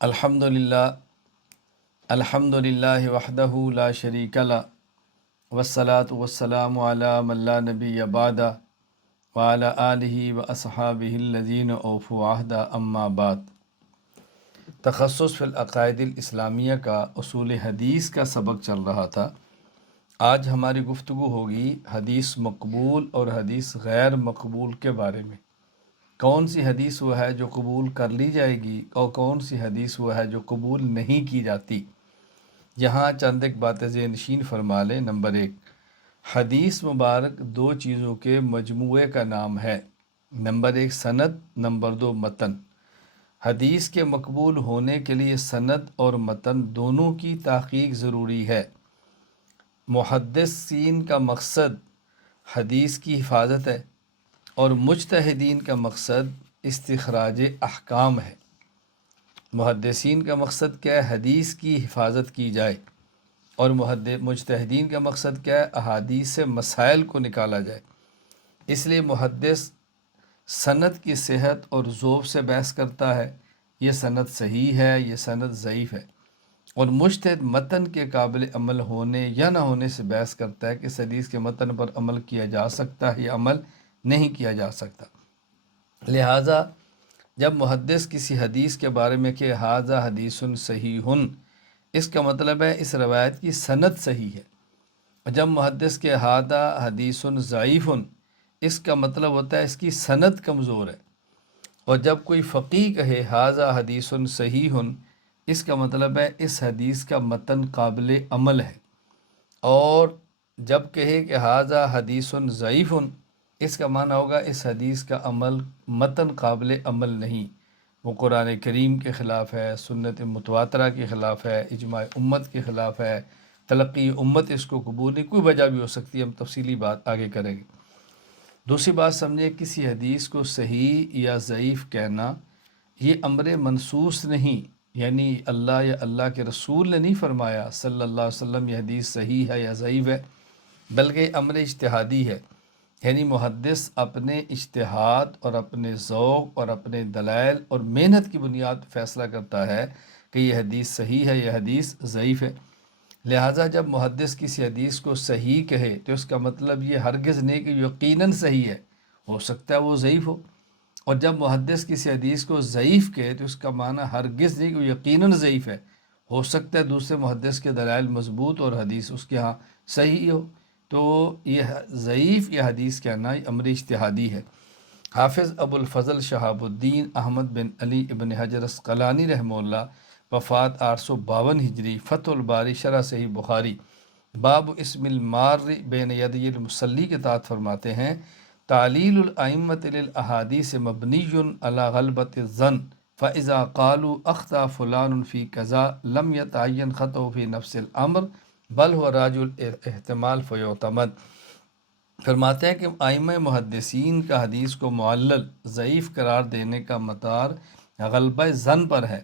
الحمد للہ وحدہ لا شریک لہ والصلاة والسلام علی من لا نبی بعدہ وعلی آلہ واصحابہ الذین اوفوا عہدہ اما بعد۔ تخصص فی العقائد الاسلامیہ کا اصول حدیث کا سبق چل رہا تھا۔ آج ہماری گفتگو ہوگی حدیث مقبول اور حدیث غیر مقبول کے بارے میں۔ کون سی حدیث وہ ہے جو قبول کر لی جائے گی اور کون سی حدیث وہ ہے جو قبول نہیں کی جاتی۔ یہاں چند ایک باتیں ذہن نشین فرما لیں۔ نمبر 1، حدیث مبارک دو چیزوں کے مجموعے کا نام ہے۔ نمبر 1 سند، نمبر 2 متن۔ حدیث کے مقبول ہونے کے لیے سند اور متن دونوں کی تحقیق ضروری ہے۔ محدثین کا مقصد حدیث کی حفاظت ہے اور مجتہدین کا مقصد استخراج احکام ہے۔ محدثین کا مقصد کیا ہے؟ حدیث کی حفاظت کی جائے، اور مجتہدین کا مقصد کیا ہے؟ احادیث سے مسائل کو نکالا جائے۔ اس لیے محدث سند کی صحت اور ذوب سے بحث کرتا ہے، یہ سند صحیح ہے، یہ سند ضعیف ہے، اور مجتہد متن کے قابل عمل ہونے یا نہ ہونے سے بحث کرتا ہے کہ اس حدیث کے متن پر عمل کیا جا سکتا ہے یا عمل نہیں کیا جا سکتا۔ لہٰذا جب محدث کسی حدیث کے بارے میں کہ ھذا حدیث صحیح، اس کا مطلب ہے اس روایت کی سند صحیح ہے۔ اور جب محدث کے ھذا حدیث ضعیف، اس کا مطلب ہوتا ہے اس کی سند کمزور ہے۔ اور جب کوئی فقیہ کہے ھذا حدیث صحیح، اس کا مطلب ہے اس حدیث کا متن قابل عمل ہے۔ اور جب کہے کہ ھذا حدیث ضعیف، اس کا معنی ہوگا اس حدیث کا متن قابل عمل نہیں، وہ قرآن کریم کے خلاف ہے، سنت متواترہ کے خلاف ہے، اجماع امت کے خلاف ہے، تلقی امت اس کو قبول نہیں، کوئی وجہ بھی ہو سکتی ہے، ہم تفصیلی بات آگے کریں گے۔ دوسری بات سمجھیں، کسی حدیث کو صحیح یا ضعیف کہنا یہ امر منصوص نہیں، یعنی اللہ یا اللہ کے رسول نے نہیں فرمایا صلی اللہ علیہ وسلم یہ حدیث صحیح ہے یا ضعیف ہے، بلکہ امر اجتہادی ہے۔ یعنی محدث اپنے اجتہاد اور اپنے ذوق اور اپنے دلائل اور محنت کی بنیاد پر فیصلہ کرتا ہے کہ یہ حدیث صحیح ہے، یہ حدیث ضعیف ہے۔ لہٰذا جب محدث کسی حدیث کو صحیح کہے تو اس کا مطلب یہ ہرگز نہیں کہ یقیناً صحیح ہے، ہو سکتا ہے وہ ضعیف ہو۔ اور جب محدث کسی حدیث کو ضعیف کہے تو اس کا معنی ہرگز نہیں کہ یقیناً ضعیف ہے، ہو سکتا ہے دوسرے محدث کے دلائل مضبوط اور حدیث اس کے ہاں صحیح ہو۔ تو یہ ضعیف یا حدیث کہنا یہ امر اجتہادی ہے۔ حافظ ابو الفضل شہاب الدین احمد بن علی ابن حجر عسقلانی رحمہ اللہ، وفات 852 ہجری، فتح الباری شرح صحیح بخاری، باب اسم المار بین یدی المصلی کے تحت فرماتے ہیں، تعلیل الائمۃ للاحادیث مبنی علی غلبۃ الظن فاذا قالوا اخطا فلان فی کذا لم یتعین خطأہ فی نفس الامر بل ہوا راجع الاحتمال فیعتمد۔ فرماتے ہیں کہ ائمہ محدثین کا حدیث کو معلل ضعیف قرار دینے کا مدار غلبہ ظن پر ہے۔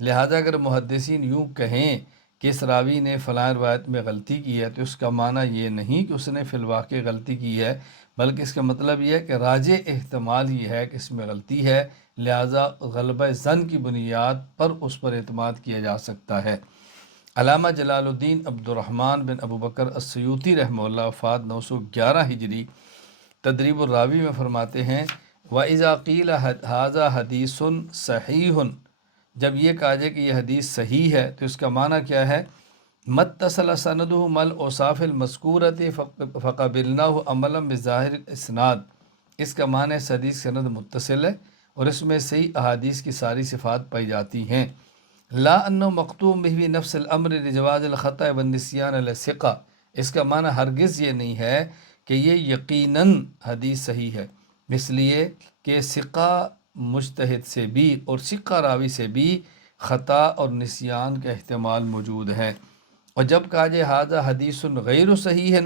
لہذا اگر محدثین یوں کہیں کہ اس راوی نے فلاں روایت میں غلطی کی ہے تو اس کا معنی یہ نہیں کہ اس نے فی الواقع غلطی کی ہے، بلکہ اس کا مطلب یہ ہے کہ راجع احتمال یہ ہے کہ اس میں غلطی ہے، لہذا غلبہ ظن کی بنیاد پر اس پر اعتماد کیا جا سکتا ہے۔ علامہ جلال الدین عبد الرحمن بن ابو بکر السیوطی رحمہ اللہ، وفات 911 ہجری، تدریب الراوی میں فرماتے ہیں، وَإِذَا قِيلَ هَذَا حَدِيثٌ صَحِيحٌ، جب یہ کہا جائے کہ یہ حدیث صحیح ہے تو اس کا معنی کیا ہے؟ متصل سندہ مل اوصاف المذکورۃ فقبلناہ عملا بظاہر الاسناد، اس کا معنی ہے حدیث سند متصل ہے اور اس میں صحیح احادیث کی ساری صفات پائی جاتی ہیں، لا انہ مقطوع بہ نفس الامر لجواز الخطأ والنسیان علی الثقہ، اس کا معنی ہرگز یہ نہیں ہے کہ یہ یقیناً حدیث صحیح ہے، اس لیے کہ ثقہ مجتہد سے بھی اور ثقہ راوی سے بھی خطا اور نسیان کا احتمال موجود ہے۔ اور جب کہا جائے ھذا حدیث غیر صحیح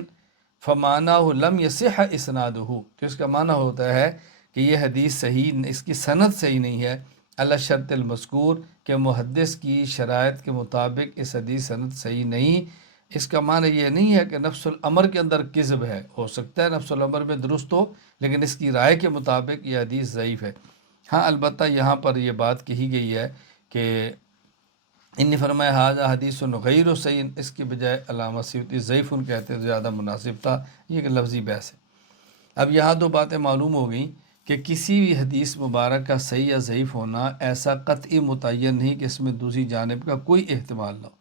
فمعناہ لم یصح اسنادہ، تو اس کا معنی ہوتا ہے کہ یہ حدیث صحیح، اس کی سند صحیح نہیں ہے، علی شرط المذکور، کہ محدث کی شرائط کے مطابق اس حدیث سند صحیح نہیں۔ اس کا معنی یہ نہیں ہے کہ نفس الامر کے اندر کذب ہے، ہو سکتا ہے نفس الامر میں درست ہو لیکن اس کی رائے کے مطابق یہ حدیث ضعیف ہے۔ ہاں البتہ یہاں پر یہ بات کہی گئی ہے کہ ان نے فرمایا حاضہ حدیث غیر و صحیح، اس کے بجائے علامہ سیوطی ضعیف کہتے ہیں تو زیادہ مناسب تھا۔ یہ ایک لفظی بحث ہے۔ اب یہاں دو باتیں معلوم ہو گئیں کہ کسی بھی حدیث مبارک کا صحیح یا ضعیف ہونا ایسا قطعی متعین نہیں کہ اس میں دوسری جانب کا کوئی احتمال نہ ہو،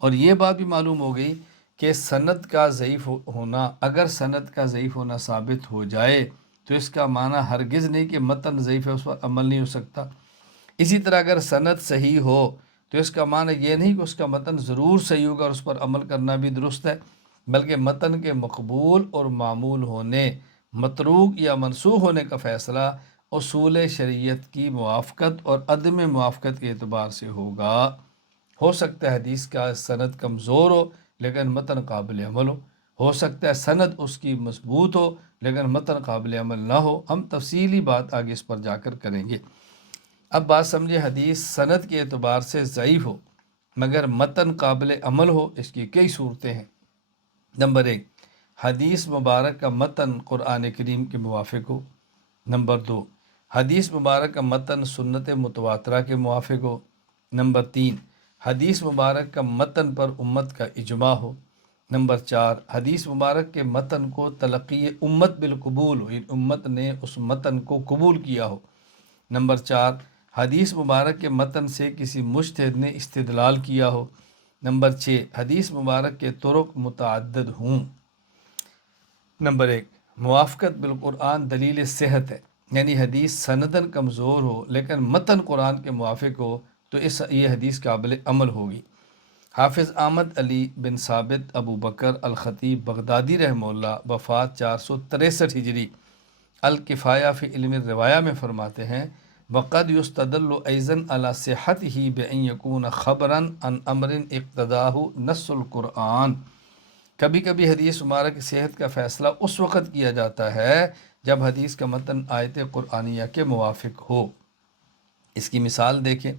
اور یہ بات بھی معلوم ہو گئی کہ سند کا ضعیف ہونا، اگر سند کا ضعیف ہونا ثابت ہو جائے تو اس کا معنی ہرگز نہیں کہ متن ضعیف ہے، اس پر عمل نہیں ہو سکتا۔ اسی طرح اگر سند صحیح ہو تو اس کا معنی یہ نہیں کہ اس کا متن ضرور صحیح ہوگا اور اس پر عمل کرنا بھی درست ہے، بلکہ متن کے مقبول اور معمول ہونے، متروک یا منسوخ ہونے کا فیصلہ اصول شریعت کی موافقت اور عدم موافقت کے اعتبار سے ہوگا۔ ہو سکتا ہے حدیث کا سند کمزور ہو لیکن متن قابل عمل ہو سکتا ہے سند اس کی مضبوط ہو لیکن متن قابل عمل نہ ہو۔ ہم تفصیلی بات آگے اس پر جا کر کریں گے۔ اب بات سمجھے، حدیث سند کے اعتبار سے ضعیف ہو مگر متن قابل عمل ہو، اس کی کئی صورتیں ہیں۔ نمبر 1، حدیث مبارک کا متن قرآن کریم کے موافق ہو۔ نمبر 2، حدیث مبارک کا متن سنت متواترہ کے موافق ہو۔ نمبر 3، حدیث مبارک کا متن پر امت کا اجماع ہو۔ نمبر 4، حدیث مبارک کے متن کو تلقی امت بالقبول ہو، یعنی امت نے اس متن کو قبول کیا ہو۔ نمبر 4، حدیث مبارک کے متن سے کسی مجتہد نے استدلال کیا ہو۔ نمبر 6، حدیث مبارک کے طرق متعدد ہوں۔ نمبر 1، موافقت بالقرآن دلیل صحت ہے، یعنی حدیث سندن کمزور ہو لیکن متن قرآن کے موافق ہو تو یہ حدیث قابل عمل ہوگی۔ حافظ احمد علی بن ثابت ابو بکر الخطیب بغدادی رحمہ اللہ وفات 463 ہجری الکفایہ فی علم الروایہ میں فرماتے ہیں، وقد یستدل ایضا علی صحتہ بان یکون خبرا عن امر اقتضاہ نص القرآن۔ کبھی کبھی حدیث مبارک کی صحت کا فیصلہ اس وقت کیا جاتا ہے جب حدیث کا متن آیت قرآنیہ کے موافق ہو۔ اس کی مثال دیکھیں،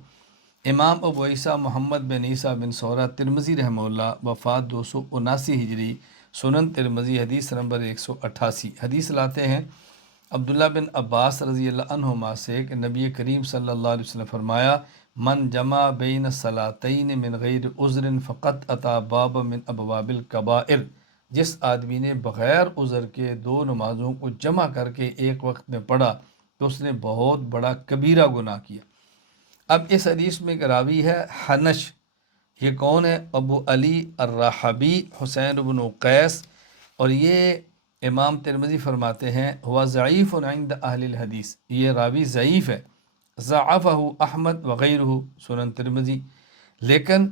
امام ابو عیسیٰ محمد بن عیسیٰ بن سورہ ترمذی رحمہ اللہ وفات 279 ہجری سنن ترمذی حدیث نمبر 188 حدیث لاتے ہیں عبداللہ بن عباس رضی اللہ عنہما سے کہ نبی کریم صلی اللہ علیہ وسلم فرمایا، من جمع بین صلاتین من غیر عذر فقط اتا باب من ابواب الکبائر، جس آدمی نے بغیر عذر کے دو نمازوں کو جمع کر کے ایک وقت میں پڑھا تو اس نے بہت بڑا کبیرہ گناہ کیا۔ اب اس حدیث میں ایک راوی ہے حنش، یہ کون ہے؟ ابو علی الرحبی حسین بن قیس، اور یہ امام ترمذی فرماتے ہیں ہوا ضعیف عند اہل الحدیث، یہ راوی ضعیف ہے، ضعفہ احمد وغیرہ سنن ترمذی، لیکن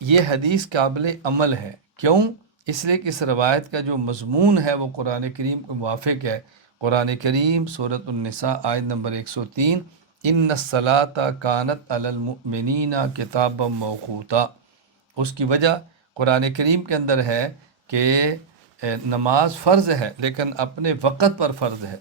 یہ حدیث قابل عمل ہے۔ کیوں؟ اس لیے کہ اس روایت کا جو مضمون ہے وہ قرآن کریم کے موافق ہے۔ قرآن کریم سورۃ النساء آیت نمبر 103، ان الصلاۃ کانت علی المؤمنین کتابا موقوتا، اس کی وجہ قرآن کریم کے اندر ہے کہ نماز فرض ہے لیکن اپنے وقت پر فرض ہے۔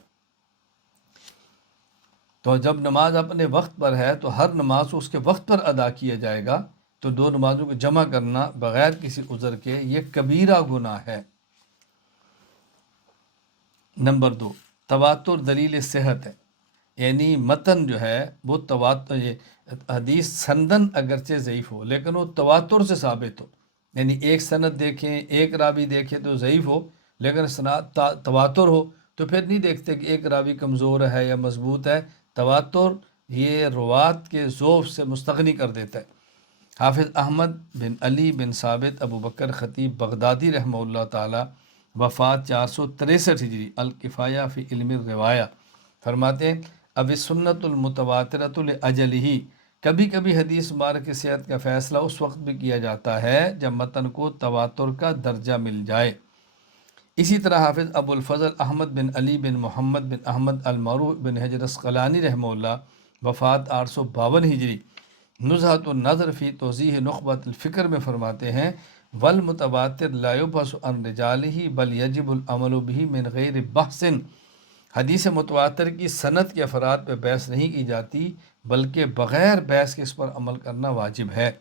تو جب نماز اپنے وقت پر ہے تو ہر نماز کو اس کے وقت پر ادا کیا جائے گا، تو دو نمازوں کو جمع کرنا بغیر کسی عذر کے یہ کبیرہ گناہ ہے۔ نمبر 2، تواتر دلیل صحت ہے، یعنی متن جو ہے وہ تواتر، حدیث سندن اگرچہ ضعیف ہو لیکن وہ تواتر سے ثابت ہو، یعنی ایک سند دیکھیں، ایک راوی دیکھیں تو ضعیف ہو، لیکن سند تواتر ہو تو پھر نہیں دیکھتے کہ ایک راوی کمزور ہے یا مضبوط ہے۔ تواتر یہ روات کے ذوف سے مستغنی کر دیتا ہے۔ حافظ احمد بن علی بن ثابت ابو بکر خطیب بغدادی رحمہ اللہ تعالی وفات 463 ہجری الکفایہ فی علم الروایہ فرماتے ہیں، اب سنت المتواترۃ لاجلہ، کبھی کبھی حدیث مبارک کی صحت کا فیصلہ اس وقت بھی کیا جاتا ہے جب متن کو تواتر کا درجہ مل جائے۔ اسی طرح حافظ ابو الفضل احمد بن علی بن محمد بن احمد المعروف بن حجر عسقلانی رحمہ اللہ وفات 852 ہجری نزہۃ النظر فی توضیح نخبۃ الفکر میں فرماتے ہیں، والمتواتر لا یبحث عن رجالہ بل یجب العمل بہ من غیر بحث، حدیث متواتر کی سند کے افراد پہ بحث نہیں کی جاتی بلکہ بغیر بحث کے اس پر عمل کرنا واجب ہے۔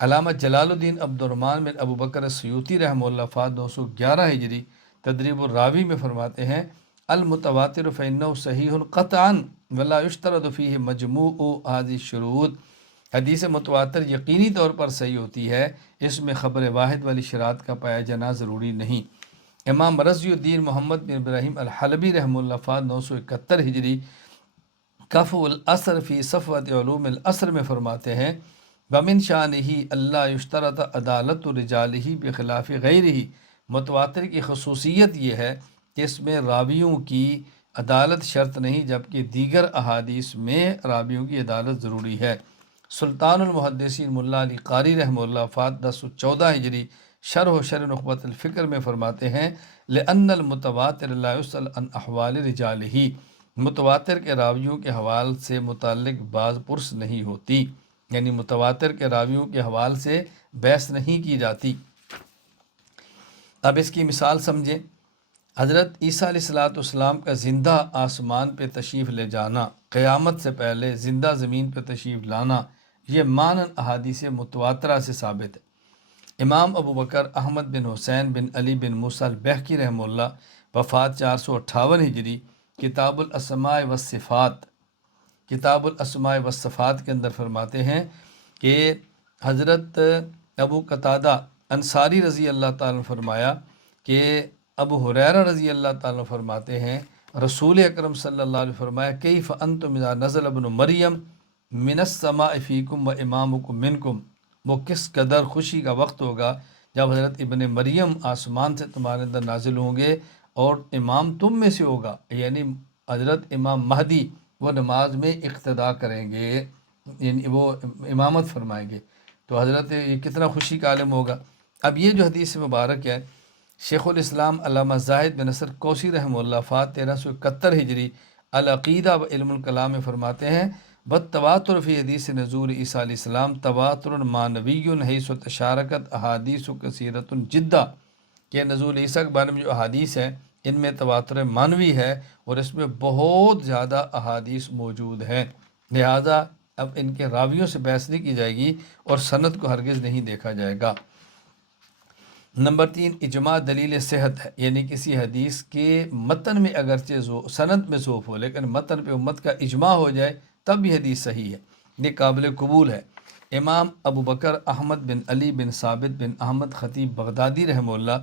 علامہ جلال الدین عبد الرحمن بن ابو بکر السیوطی رحمہ اللہ وفات 211 ہجری تدریب الراوی میں فرماتے ہیں، المتواتر فإنہ صحیح قطعا ولا یشترط فیہ مجموع هذه الشروط، حدیث متواتر یقینی طور پر صحیح ہوتی ہے، اس میں خبر واحد والی شرائط کا پایا جانا ضروری نہیں۔ امام رضی الدین محمد بن ابراہیم الحلبی رحمہ اللہ فات 971 ہجری کف العصر فی صفوت علوم العصر میں فرماتے ہیں ومن شانہ اللہ یشترط عدالت رجالہ بخلاف غیرہ، متواتر کی خصوصیت یہ ہے کہ اس میں راویوں کی عدالت شرط نہیں، جبکہ دیگر احادیث میں راویوں کی عدالت ضروری ہے۔ سلطان المحدثین ملا علی قاری رحمہ اللہ فات 1014 ہجری شرح نخبۃ الفکر میں فرماتے ہیں لأن المتواتر لا يسأل عن احوال رجالہ، متواتر کے راویوں کے حوال سے متعلق بعض پرس نہیں ہوتی، یعنی متواتر کے راویوں کے حوال سے بحث نہیں کی جاتی۔ اب اس کی مثال سمجھیں۔ حضرت عیسیٰ علیہ السلام کا زندہ آسمان پہ تشریف لے جانا، قیامت سے پہلے زندہ زمین پہ تشریف لانا، یہ مانن احادیث متواترہ سے ثابت ہے۔ امام ابو بکر احمد بن حسین بن علی بن موسیٰ البحقی رحمہ اللہ وفات 458 ہجری کتاب الاسماء والصفات، کتاب الاسماء والصفات کے اندر فرماتے ہیں کہ حضرت ابو قتادہ انصاری رضی اللہ تعالیٰ عنہ فرمایا کہ ابو ہریرہ رضی اللہ تعالیٰ فرماتے ہیں رسول اکرم صلی اللہ علیہ وسلم فرمایا کیف انتم اذا نزل ابن مریم من السماء فیکم و امامکم منکم، وہ کس قدر خوشی کا وقت ہوگا جب حضرت ابن مریم آسمان سے تمہارے اندر نازل ہوں گے اور امام تم میں سے ہوگا، یعنی حضرت امام مہدی وہ نماز میں اقتدا کریں گے، یعنی وہ امامت فرمائیں گے، تو حضرت یہ کتنا خوشی کا عالم ہوگا۔ اب یہ جو حدیث مبارک ہے، شیخ الاسلام علامہ زاہد بن نصر کوسی رحمہ اللہ فات 1371 ہجری العقیدہ و علم الکلام میں فرماتے ہیں بالتواتر فی حدیث نزول عیسیٰ علیہ السلام تواتر معنوی حیث تشارکت احادیث کثیرۃ جدہ، کہ نزول عیسیٰ کے بارے میں جو احادیث ہیں ان میں تواتر معنوی ہے اور اس میں بہت زیادہ احادیث موجود ہیں، لہٰذا اب ان کے راویوں سے بحث نہیں کی جائے گی اور سند کو ہرگز نہیں دیکھا جائے گا۔ نمبر 3 اجماع دلیل صحت ہے، یعنی کسی حدیث کے متن میں اگرچہ سند میں ضعف ہو لیکن متن پہ امت کا اجماع ہو جائے تب یہ حدیث صحیح ہے، یہ قابل قبول ہے۔ امام ابو بکر احمد بن علی بن ثابت بن احمد خطیب بغدادی رحمہ اللہ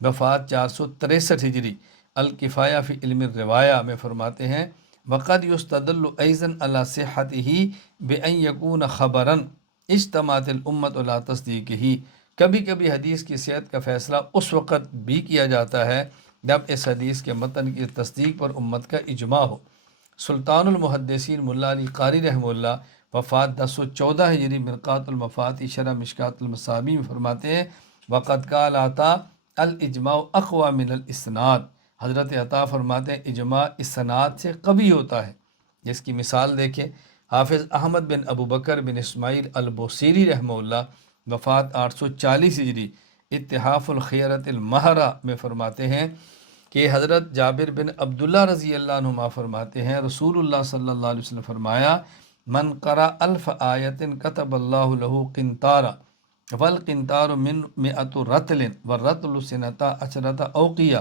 وفات 463 ہجری الکفایہ فی علم الروایہ میں فرماتے ہیں وقد یستدل ایضا علی صحتہ بان یکون خبرا اجتماعت الامت لا تصدیقہ، کبھی کبھی حدیث کی صحت کا فیصلہ اس وقت بھی کیا جاتا ہے جب اس حدیث کے متن کی تصدیق پر امت کا اجماع ہو۔ سلطان المحدثین ملا علی قاری رحمہ اللہ وفات 1014 ہجری مرقات المفاتیح شرح مشکات المصابیح میں فرماتے ہیں وقد قال عطا الاجماع اقوى من الاسناد، حضرت عطا فرماتے ہیں اجماع اسناد سے قوی ہوتا ہے۔ جس کی مثال دیکھیں، حافظ احمد بن ابو بکر بن اسماعیل البوصیری رحمہ اللہ وفات 840 ہجری اتحاف الخیرت المہرہ میں فرماتے ہیں کہ حضرت جابر بن عبداللہ رضی اللہ عنہما فرماتے ہیں رسول اللہ صلی اللہ علیہ وسلم فرمایا من قرأ 1000 آیت کتب اللہ له قنطارا والقنطار من 100 رطل والرطل سنتا 10 اوقیہ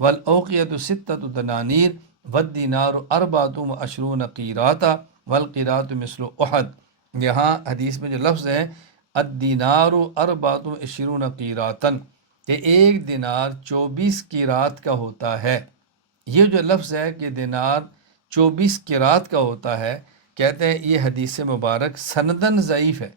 والاوقیۃ 6 دنانیر والدینار 24 قیراتا والقیرات مثل احد۔ یہاں حدیث میں جو لفظ ہے الدینار 24 قیراتن، کہ ایک دینار 24 قیرات کا ہوتا ہے۔ یہ جو لفظ ہے کہ دینار 24 قیرات کا ہوتا ہے، کہتے ہیں یہ حدیث مبارک سندن ضعیف ہے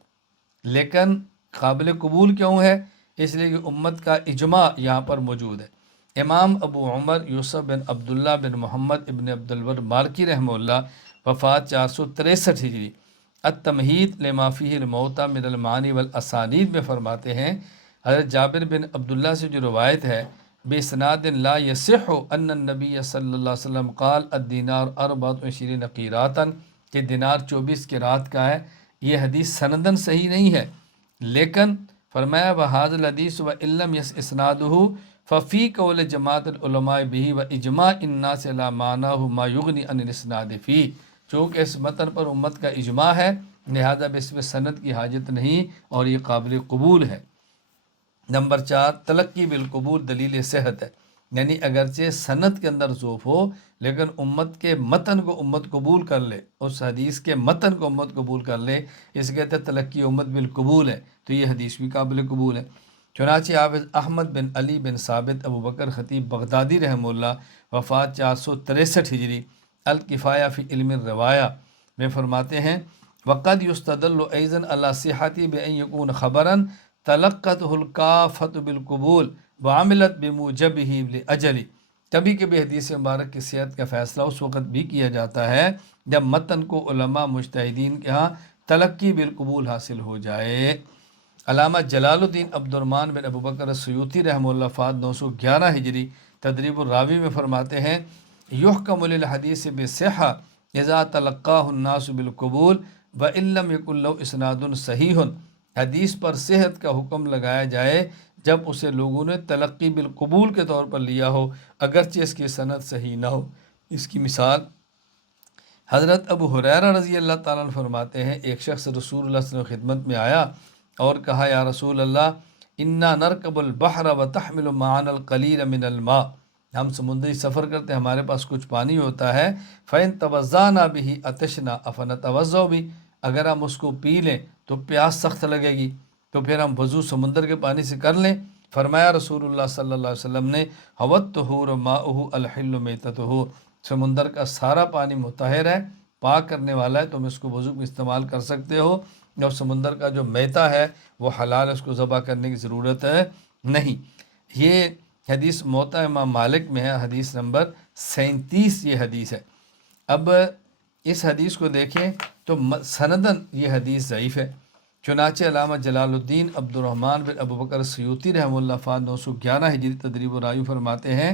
لیکن قابل قبول کیوں ہے؟ اس لیے کہ امت کا اجماع یہاں پر موجود ہے۔ امام ابو عمر یوسف بن عبداللہ بن محمد ابن عبدالبر مالکی رحمہ اللہ وفات 463 ہجری التمہید لما فیہ الموتى من المعانی والاسانید میں فرماتے ہیں حضرت جابر بن عبداللہ سے جو روایت ہے بِإِسْنَادٍ لا يصح ان النبی صلی اللہ علیہ وسلم قال الدینار 24 قیراتا، کہ دینار 24 قیرات کا ہے، یہ حدیث سندن صحیح نہیں ہے، لیکن فرمایا وَهَذَا الْحَدِيثُ وَإِن لَّمْ يَصِحْ إِسْنَادُهُ فَفِي قَوْلِ جَمَاعَةِ الْعُلَمَاءِ بِهِ وَإِجْمَاعِ النَّاسِ عَلَىٰ مَعْنَاهُ مَا يُغْنِي عَنِ الْإِسْنَادِ فِيهِ، چونکہ اس متن پر امت کا اجماع ہے لہذا اس میں سند کی حاجت نہیں اور یہ قابل قبول ہے۔ نمبر 4 تلقی بالقبول دلیل صحت ہے، یعنی اگرچہ سند کے اندر ضعف ہو لیکن امت کے متن کو امت قبول کر لے، اس حدیث کے متن کو امت قبول کر لے، اس کہتے ہیں تلقی امت بالقبول ہے، تو یہ حدیث بھی قابل قبول ہے۔ چنانچہ حافظ احمد بن علی بن ثابت ابو بکر خطیب بغدادی رحمہ اللہ وفات 463 ہجری الکفایہ فی علم الروایہ میں فرماتے ہیں وقد یستدل ایضا علی صحت بان یکون خبرا تلقته الکافۃ بالقبول وعملت بموجبہ لاجل۔ کبھی کبھی حدیث مبارک کی صحت کا فیصلہ اس وقت بھی کیا جاتا ہے جب متن کو علماء مجتہدین کے ہاں تلقی بالقبول حاصل ہو جائے۔ علامہ جلال الدین عبد الرحمن بن ابو بکر السیوطی رحمہ اللہ وفات 911 ہجری تدریب الراوی میں فرماتے ہیں یحکم للحدیث بصحہ اذا تلقاہ الناس بالقبول وان لم یکن له اسناد صحیح۔ حدیث پر صحت کا حکم لگایا جائے جب اسے لوگوں نے تلقی بالقبول کے طور پر لیا ہو اگرچہ اس کی سند صحیح نہ ہو۔ اس کی مثال حضرت ابو ہریرہ رضی اللہ تعالیٰ عنہ فرماتے ہیں ایک شخص رسول اللہ صلی اللہ علیہ وسلم خدمت میں آیا اور کہا یا رسول اللہ انا نرکب البحر وتحمل معنا القلیل من الماء، ہم سمندری سفر کرتے ہیں، ہمارے پاس کچھ پانی ہوتا ہے، فَإِن تَوَضَّأْنَا بِهِ أَطِشْنَا أَفَنَتَوَضَّأُ بِهِ، اگر ہم اس کو پی لیں تو پیاس سخت لگے گی، تو پھر ہم وضو سمندر کے پانی سے کر لیں۔ فرمایا رسول اللہ صلی اللہ علیہ وسلم نے هُوَ الطُّهُورُ مَاؤُهُ الْحِلُّ مَيْتَتُهُ، سمندر کا سارا پانی مطہر ہے، پاک کرنے والا ہے، تم اس کو وضو میں استعمال کر سکتے ہو، اور سمندر کا جو میتا ہے وہ حلال، اس کو ذبح کرنے کی ضرورت ہے نہیں۔ یہ حدیث موطا امام مالک میں ہے، حدیث نمبر 37 یہ حدیث ہے۔ اب اس حدیث کو دیکھیں تو سندن یہ حدیث ضعیف ہے۔ چنانچہ علامہ جلال الدین عبد الرحمن بن ابو بکر السیوطی رحمہ اللہ فات 911 ہجری تدریب الراوی فرماتے ہیں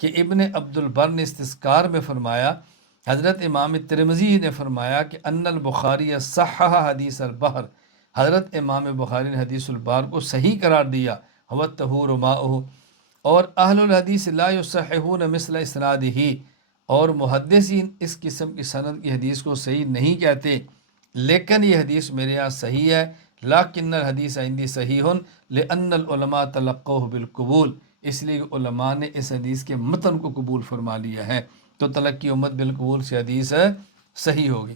کہ ابن عبد البر نے استذکار میں فرمایا حضرت امام ترمذی نے فرمایا کہ ان البخاری صحح حدیث البحر، حضرت امام بخاری نے حدیث البحر کو صحیح قرار دیا، هو الطہور ماؤہ، اور اہل الحدیث لا یصححون مثل اسنادہ، اور محدثین اس قسم کی سند کی حدیث کو صحیح نہیں کہتے، لیکن یہ حدیث میرے یہاں صحیح ہے، لیکن الحدیث عندی صحیح لأن العلماء تلقوہ بالقبول، اس لیے علماء نے اس حدیث کے متن کو قبول فرما لیا ہے، تو تلقی امت بالقبول سے حدیث صحیح ہوگی۔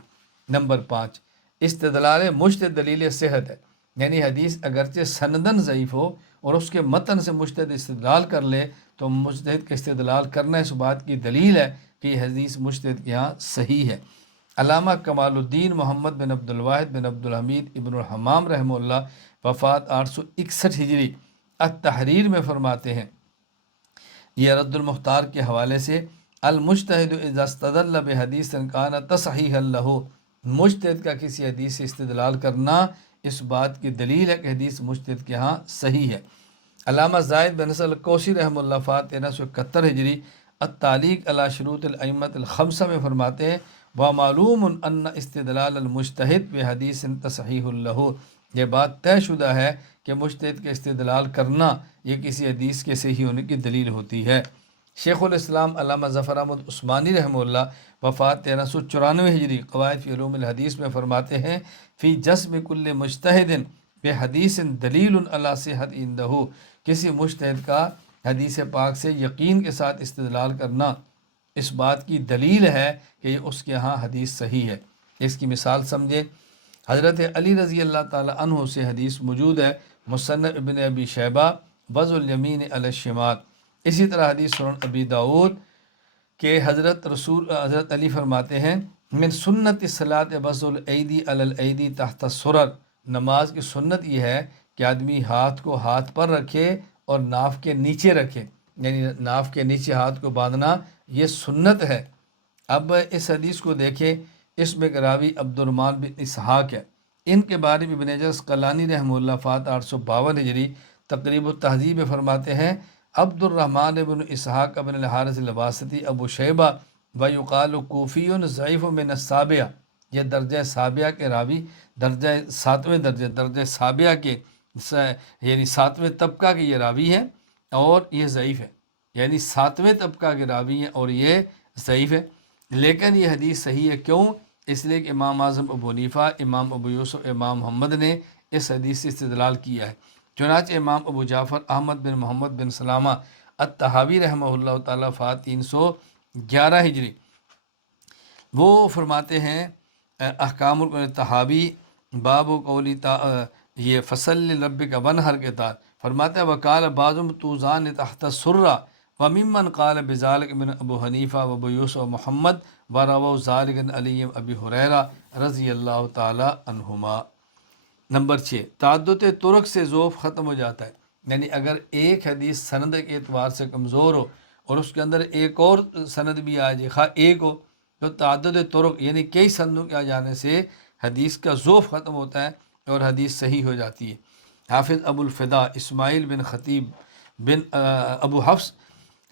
نمبر 5 استدلال مجتہد دلیل صحت ہے، یعنی حدیث اگرچہ سندن ضعیف ہو اور اس کے متن سے مجتہد استدلال کر لے تو مجتہد کا استدلال کرنا اس بات کی دلیل ہے کہ یہ حدیث مجتہد کے یہاں صحیح ہے۔ علامہ کمال الدین محمد بن عبد الواحد بن عبد الحمید ابن الحمام رحمہ اللہ وفات 861 ہجری التحریر میں فرماتے ہیں، یہ رد المختار کے حوالے سے المجتہد اذا استدل بحدیث کان تصحیحا لہ، مجتہد کا کسی حدیث سے استدلال کرنا اس بات کی دلیل ہے کہ حدیث مجتہد کے ہاں صحیح ہے۔ علامہ زاہد بن حسن الکوسی رحمہ اللہ فات 1371 ہجری التعلیق علی شروط الائمۃ الخمسہ میں فرماتے ہیں وَمَعْلُومٌ أَنَّ اسْتِدْلَالَ الْمُجْتَہِدْ بِحَدِيثٍ تَصْحِیحٌ لَہُ، یہ بات طے شدہ ہے کہ مجتہد کے استدلال کرنا یہ کسی حدیث کے صحیح ہونے کی دلیل ہوتی ہے۔ شیخ الاسلام علامہ ظفر احمد عثمانی رحمہ اللہ وفات 1394 ہجری قواعد فی علوم الحدیث میں فرماتے ہیں فی جزم کل مجتہد بحدیث دلیل علی صحت عندہ، کسی مجتہد کا حدیث پاک سے یقین کے ساتھ استدلال کرنا اس بات کی دلیل ہے کہ یہ اس کے ہاں حدیث صحیح ہے۔ اس کی مثال سمجھے، حضرت علی رضی اللہ تعالی عنہ سے حدیث موجود ہے مصنف ابن ابی شیبہ وضع الیمین علی الشمال، اسی طرح حدیث سنن ابی داود کہ حضرت علی فرماتے ہیں من سنت الصلاۃ وضع الایدی علی الایدی تحت السرر، نماز کی سنت یہ ہے کہ آدمی ہاتھ کو ہاتھ پر رکھے اور ناف کے نیچے رکھے، یعنی ناف کے نیچے ہاتھ کو باندھنا یہ سنت ہے۔ اب اس حدیث کو دیکھیں، اس میں راوی عبد الرحمن بن اسحاق ہے، ان کے بارے میں ابن حجر عسقلانی رحمہ اللہ فات 852 ہجری تقریب التہذیب میں فرماتے ہیں عبد الرحمن بن اسحاق بن الحارث الواسطی ابو شیبہ و یقال کوفی ضعیف من السابعہ، یہ درجہ سابعہ کے راوی، درجہ ساتویں درجہ سابعہ کے یعنی ساتویں طبقہ کے یہ راوی ہے اور یہ ضعیف ہے، یعنی ساتویں طبقہ کے راوی ہیں اور یہ ضعیف ہے، لیکن یہ حدیث صحیح ہے۔ کیوں؟ اس لیے کہ امام اعظم ابو حنیفہ، امام ابو یوسف، امام محمد نے اس حدیث سے استدلال کیا ہے۔ چنانچہ امام ابو جعفر احمد بن محمد بن سلامہ الطحاوی رحمہ اللہ تعالیٰ وفات 311 ہجری، وہ فرماتے ہیں احکام الطحاوی باب و قولی یہ فصل ربک ونحر کے تحت فرماتے ہیں وقال بعضم توزان تحت سرہ وممن قال بذالک من ابو حنیفہ و ابو یوسف و محمد ورووا ذالک عن علی ابی ہریرہ رضی اللہ تعالی عنہما۔ نمبر 6، تعدد طرق سے ذوف ختم ہو جاتا ہے، یعنی اگر ایک حدیث سند کے اعتبار سے کمزور ہو اور اس کے اندر ایک اور سند بھی آ جائے، خواہ ایک ہو، تو تعدد طرق یعنی کئی سندوں کے آ جانے سے حدیث کا ذوف ختم ہوتا ہے اور حدیث صحیح ہو جاتی ہے۔ حافظ ابو الفدا اسماعیل بن خطیب بن ابو حفص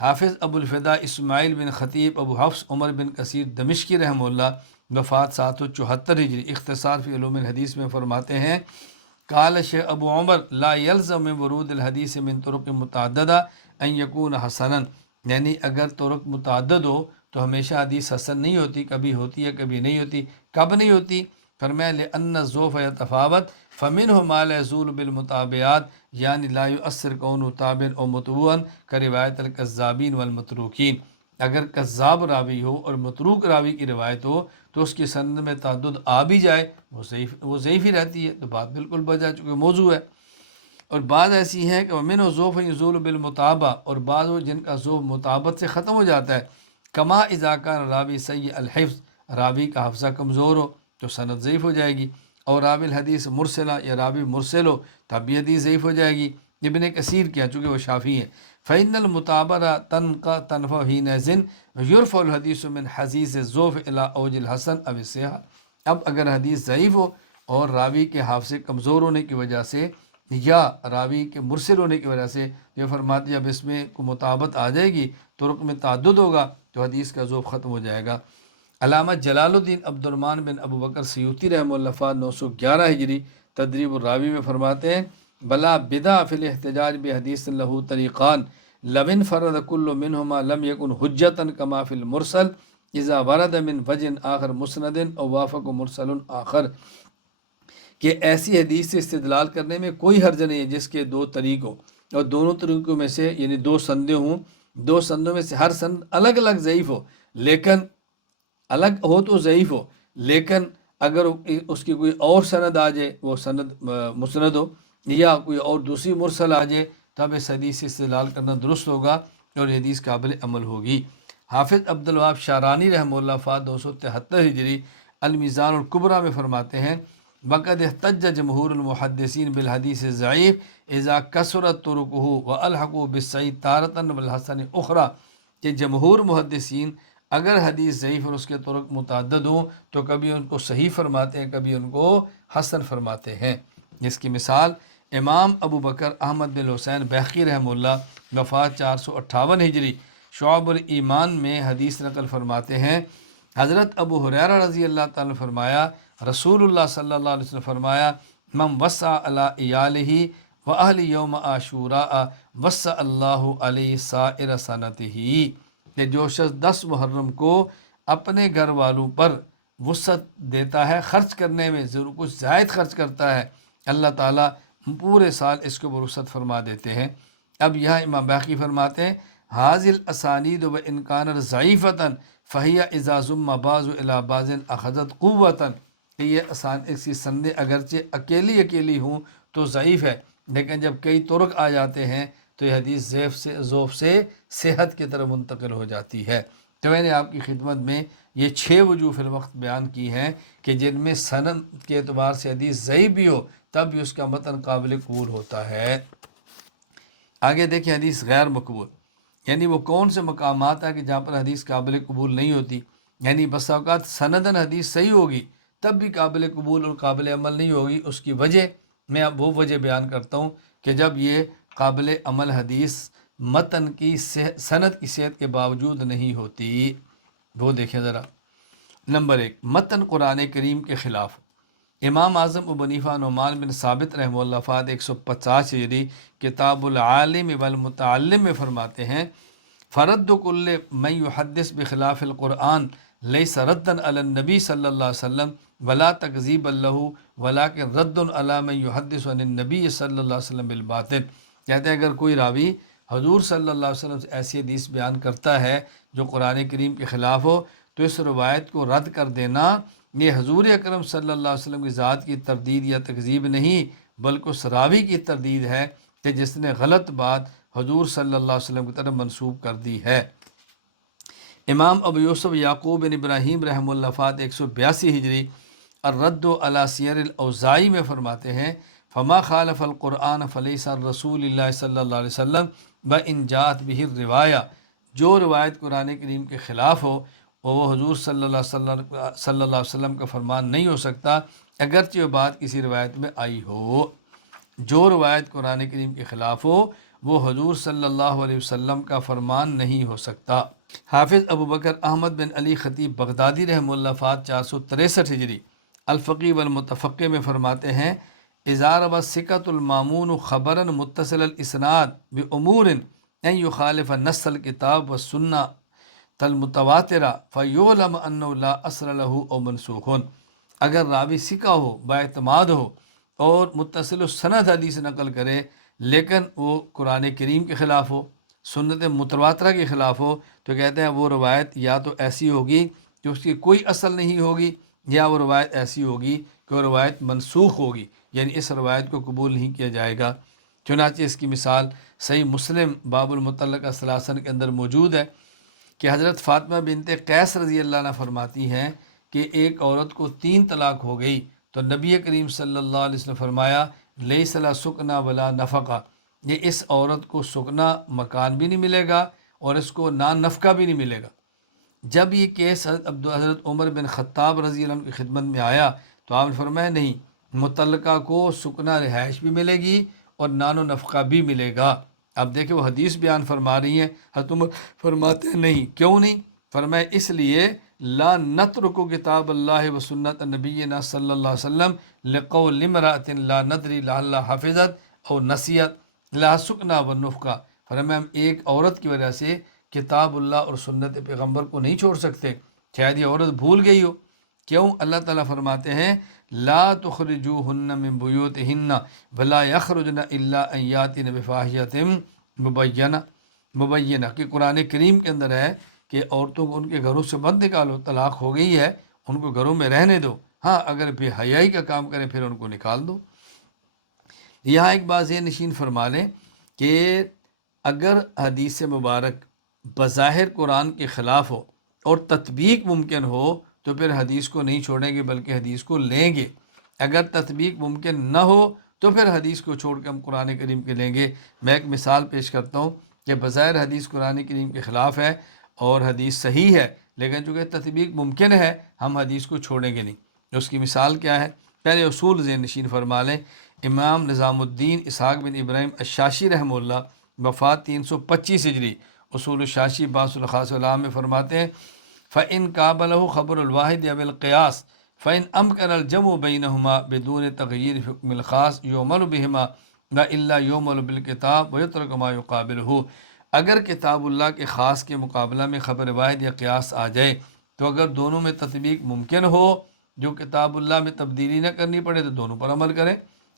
حافظ ابو الفدا اسماعیل بن خطیب ابو حفص عمر بن کثیر دمشقی رحمہ اللہ وفات 774 ہجری، اختصار فی علوم الحدیث میں فرماتے ہیں قال شیخ ابو عمر لا یلزم من ورود الحدیث من طرق متعددہ ان یکون حسنا، یعنی اگر طرق متعدد ہو تو ہمیشہ حدیث حسن نہیں ہوتی، کبھی ہوتی ہے کبھی نہیں ہوتی۔ کب نہیں ہوتی؟ فرمایا لأن الذوف یتفاوت فمنہ ما لا یزول بالمتابعات، یعنی لا یؤثر کون تابع او متبوعا کروایت الکذابین والمتروکین، اگر کذاب راوی ہو اور متروک راوی کی روایت ہو تو اس کی سند میں تعدد آ بھی جائے وہ ضعیف ہی رہتی ہے، تو بات بالکل بجا چونکہ موضوع ہے۔ اور بعض ایسی ہیں کہ ومن ذوف یزول بالمتابع، اور بعض وہ جن کا ذوف مطابت سے ختم ہو جاتا ہے، کما اذا کان راوی سیء الحفظ، راوی کا حفظہ کمزور ہو تو سند ضعیف ہو جائے گی، اور راوی الحدیث مرسلہ یا راوی مرسل ہو تب بھی حدیث ضعیف ہو جائے گی۔ ابن کثیر کیا چونکہ وہ شافعی ہیں، فإن المتابرة تنفع حينئذ يرفع الحديث من حدیث الضعف إلى اوج الحسن أو الصحة۔ اب اگر حدیث ضعیف ہو اور راوی کے حافظے کمزور ہونے کی وجہ سے یا راوی کے مرسل ہونے کی وجہ سے، یہ فرماتے ہیں اب اس میں کو مطابت آ جائے گی، طرق میں تعدد ہوگا تو حدیث کا ذوف ختم ہو جائے گا۔ علامہ جلال الدین عبد الرحمن بن ابو بکر سیوطی رحمہ اللہ وفات 911 ہجری تدریب الراوی میں فرماتے ہیں بلا بدع فی الاحتجاج بحدیث لہ طریقان لم انفرد کل منہما لم یکن حجتا کما فی المرسل اذا ورد من وجہ آخر مسند او وافق مرسل آخر، کہ ایسی حدیث سے استدلال کرنے میں کوئی حرج نہیں ہے جس کے دو طریق ہو اور دونوں طریقوں میں سے یعنی دو سندیں ہوں، دو سندوں میں سے ہر سند الگ الگ ضعیف ہو، لیکن الگ ہو تو ضعیف ہو، لیکن اگر اس کی کوئی اور سند آ جائے وہ سند مسند ہو یا کوئی اور دوسری مرسل آ جائے تب اس حدیث سے استدلال کرنا درست ہوگا اور یہ حدیث قابل عمل ہوگی۔ حافظ عبد الوہاب شعرانی رحمہ اللہ وفات 273 ہجری المیزان الکبریٰ میں فرماتے ہیں وقد احتج جمہور المحدثین بالحدیث ضعیف اذا کثرت طرقہ والحقوا بالصحیح تارۃ والحسن اخری، کہ جمہور محدثین اگر حدیث ضعیف اور اس کے طرق متعدد ہوں تو کبھی ان کو صحیح فرماتے ہیں کبھی ان کو حسن فرماتے ہیں۔ جس کی مثال امام ابو بکر احمد بن حسین بیہقی رحمہ اللہ وفات 458 ہجری شعب الایمان میں حدیث نقل فرماتے ہیں حضرت ابو ہریرہ رضی اللہ تعالیٰ نے فرمایا رسول اللہ صلی اللہ علیہ وسلم فرمایا من وسع علی عیالہ و اہل یوم عاشوراء وسع اللہ علیہ سائر سنتہ، کہ جو شخص 10 محرم کو اپنے گھر والوں پر وسعت دیتا ہے خرچ کرنے میں، ضرور کچھ زائد خرچ کرتا ہے، اللہ تعالیٰ پورے سال اس کو وسعت فرما دیتے ہیں۔ اب یہاں امام بیہقی فرماتے ہیں حاذل اسانید و انکان ضعیفتا فہی اذا ضم بعض الی بعض اخذت قوتا، کہ یہ اسی سندیں اگرچہ اکیلی ہوں تو ضعیف ہے، لیکن جب کئی طرق آ جاتے ہیں تو یہ حدیث ضعف سے صحت کی طرف منتقل ہو جاتی ہے۔ تو میں نے آپ کی خدمت میں یہ 6 وجوہ فی الوقت بیان کی ہیں کہ جن میں سند کے اعتبار سے حدیث ضعیف بھی ہو تب بھی اس کا متن قابل قبول ہوتا ہے۔ آگے دیکھیں حدیث غیر مقبول، یعنی وہ کون سے مقامات ہیں کہ جہاں پر حدیث قابل قبول نہیں ہوتی، یعنی بس اوقات سندن حدیث صحیح ہوگی تب بھی قابل قبول اور قابل عمل نہیں ہوگی۔ اس کی وجہ میں اب وہ وجہ بیان کرتا ہوں کہ جب یہ قابل عمل حدیث متن کی سند کی صحت کے باوجود نہیں ہوتی، وہ دیکھیں ذرا۔ نمبر 1، متن قرآن کریم کے خلاف۔ امام اعظم ابو حنیفہ نعمان بن ثابت رحمہ اللہ وفات 150 ہجری کتاب العالم والمتعلم میں فرماتے ہیں فرد کل من یحدث بخلاف القرآن لیس ردا علی النبی صلی اللہ علیہ وسلم ولا تکذیبا لہ ولکن رد علی من یحدث عن النبی صلی اللہ علیہ وسلم بالباطل، کہتے ہیں اگر کوئی راوی حضور صلی اللہ علیہ وسلم سے ایسی حدیث بیان کرتا ہے جو قرآن کریم کے خلاف ہو تو اس روایت کو رد کر دینا یہ حضور اکرم صلی اللہ علیہ وسلم کی ذات کی تردید یا تکذیب نہیں بلکہ اس راوی کی تردید ہے کہ جس نے غلط بات حضور صلی اللہ علیہ وسلم کی طرف منسوب کر دی ہے۔ امام ابو یوسف یعقوب بن ابراہیم رحمہ اللہ فات 182 ہجری الرد علی سیر الاوزاعی میں فرماتے ہیں فما خالف القرآن فلیس رسول اللہ صلی اللہ علیہ وسلم بان جاءت بہ الروایہ، جو روایت قرآن کریم کے خلاف ہو وہ حضور صلی اللہ علیہ وسلم کا فرمان نہیں ہو سکتا اگرچہ وہ بات کسی روایت میں آئی ہو۔ جو روایت قرآن کریم کے خلاف ہو وہ حضور صلی اللہ علیہ وسلم کا فرمان نہیں ہو سکتا۔ حافظ ابو بکر احمد بن علی خطیب بغدادی رحمہ اللہ فات 463 ہجری الفقی والمتفقہ میں فرماتے ہیں اذا روى الثقة المامون خبرا متصل الاسناد بامور ان يخالف نص الكتاب والسنة المتواترة فيعلم انه لا اصل له او منسوخ، اگر راوی ثقہ ہو باعتماد ہو اور متصل السند حدیث نقل کرے لیکن وہ قرآن کریم کے خلاف ہو سنت متواترہ کے خلاف ہو تو کہتے ہیں وہ روایت یا تو ایسی ہوگی کہ اس کی کوئی اصل نہیں ہوگی یا وہ روایت ایسی ہوگی کہ وہ روایت منسوخ ہوگی، یعنی اس روایت کو قبول نہیں کیا جائے گا۔ چنانچہ اس کی مثال صحیح مسلم باب المطلقہ ثلاثن کے اندر موجود ہے کہ حضرت فاطمہ بنت قیس رضی اللہ عنہ فرماتی ہیں کہ ایک عورت کو 3 طلاق ہو گئی تو نبی کریم صلی اللہ علیہ وسلم نے فرمایا لیس لها سکنا ولا نفقہ، یہ اس عورت کو سکنا مکان بھی نہیں ملے گا اور اس کو نہ نفقہ بھی نہیں ملے گا۔ جب یہ کیس حضرت عمر بن خطاب رضی اللہ عنہ کی خدمت میں آیا تو آپ نے فرمایا نہیں، متعلقہ کو سکنا رہائش بھی ملے گی اور نان و نفقہ بھی ملے گا۔ اب دیکھیں وہ حدیث بیان فرما رہی ہیں، حضرت عمر فرماتے ہیں نہیں، کیوں نہیں؟ فرمایا اس لیے لا نترک کتاب اللہ و سنت نبینا صلی اللہ علیہ وسلم لقول امرأۃ لا ندری لعل حفظت او نسیت لا سکنا و نفقہ، فرمایا ہم ایک عورت کی وجہ سے کتاب اللہ اور سنت پیغمبر کو نہیں چھوڑ سکتے، شاید یہ عورت بھول گئی ہو۔ کیوں؟ اللہ تعالیٰ فرماتے ہیں لا تخرجوہن من بیوتہن ولا یخرجن الا ان یاتین بفاحشۃ مبینہ کہ قرآن کریم کے اندر ہے کہ عورتوں کو ان کے گھروں سے مت نکالو، طلاق ہو گئی ہے ان کو گھروں میں رہنے دو، ہاں اگر بے حیائی کا کام کریں پھر ان کو نکال دو۔ یہاں ایک بات یہ نشین فرما لیں کہ اگر حدیث مبارک بظاہر قرآن کے خلاف ہو اور تطبیق ممکن ہو تو پھر حدیث کو نہیں چھوڑیں گے بلکہ حدیث کو لیں گے، اگر تطبیق ممکن نہ ہو تو پھر حدیث کو چھوڑ کے ہم قرآن کریم کے لیں گے۔ میں ایک مثال پیش کرتا ہوں کہ بظاہر حدیث قرآن کریم کے خلاف ہے اور حدیث صحیح ہے لیکن چونکہ تطبیق ممکن ہے ہم حدیث کو چھوڑیں گے نہیں۔ اس کی مثال کیا ہے؟ پہلے اصول ذہن نشین فرما لیں۔ امام نظام الدین اسحاق بن ابراہیم الشاشی رحمہ اللہ وفات 325 ہجری اصول الشاشی باس الخاص العام میں فرماتے ہیں فَإِن قَابَلَهُ خبر الواحد یا بالقیاس فَإِن أَمْكَنَ الْجَمْعُ بَيْنَهُمَا بِدُونِ تَغْيِيرِ حُكْمِ الْخَاص يُعْمَلُ بِهِمَا وَإِلَّا يُعْمَلُ بِالْكِتَابِ وَيُتْرَكُ مَا يُقَابِلُهُ، اگر کتاب اللہ کے خاص کے مقابلہ میں خبر واحد یا قیاس آ جائے تو اگر دونوں میں تطبیق ممکن ہو جو کتاب اللہ میں تبدیلی نہ کرنی پڑے تو دونوں پر عمل کریں،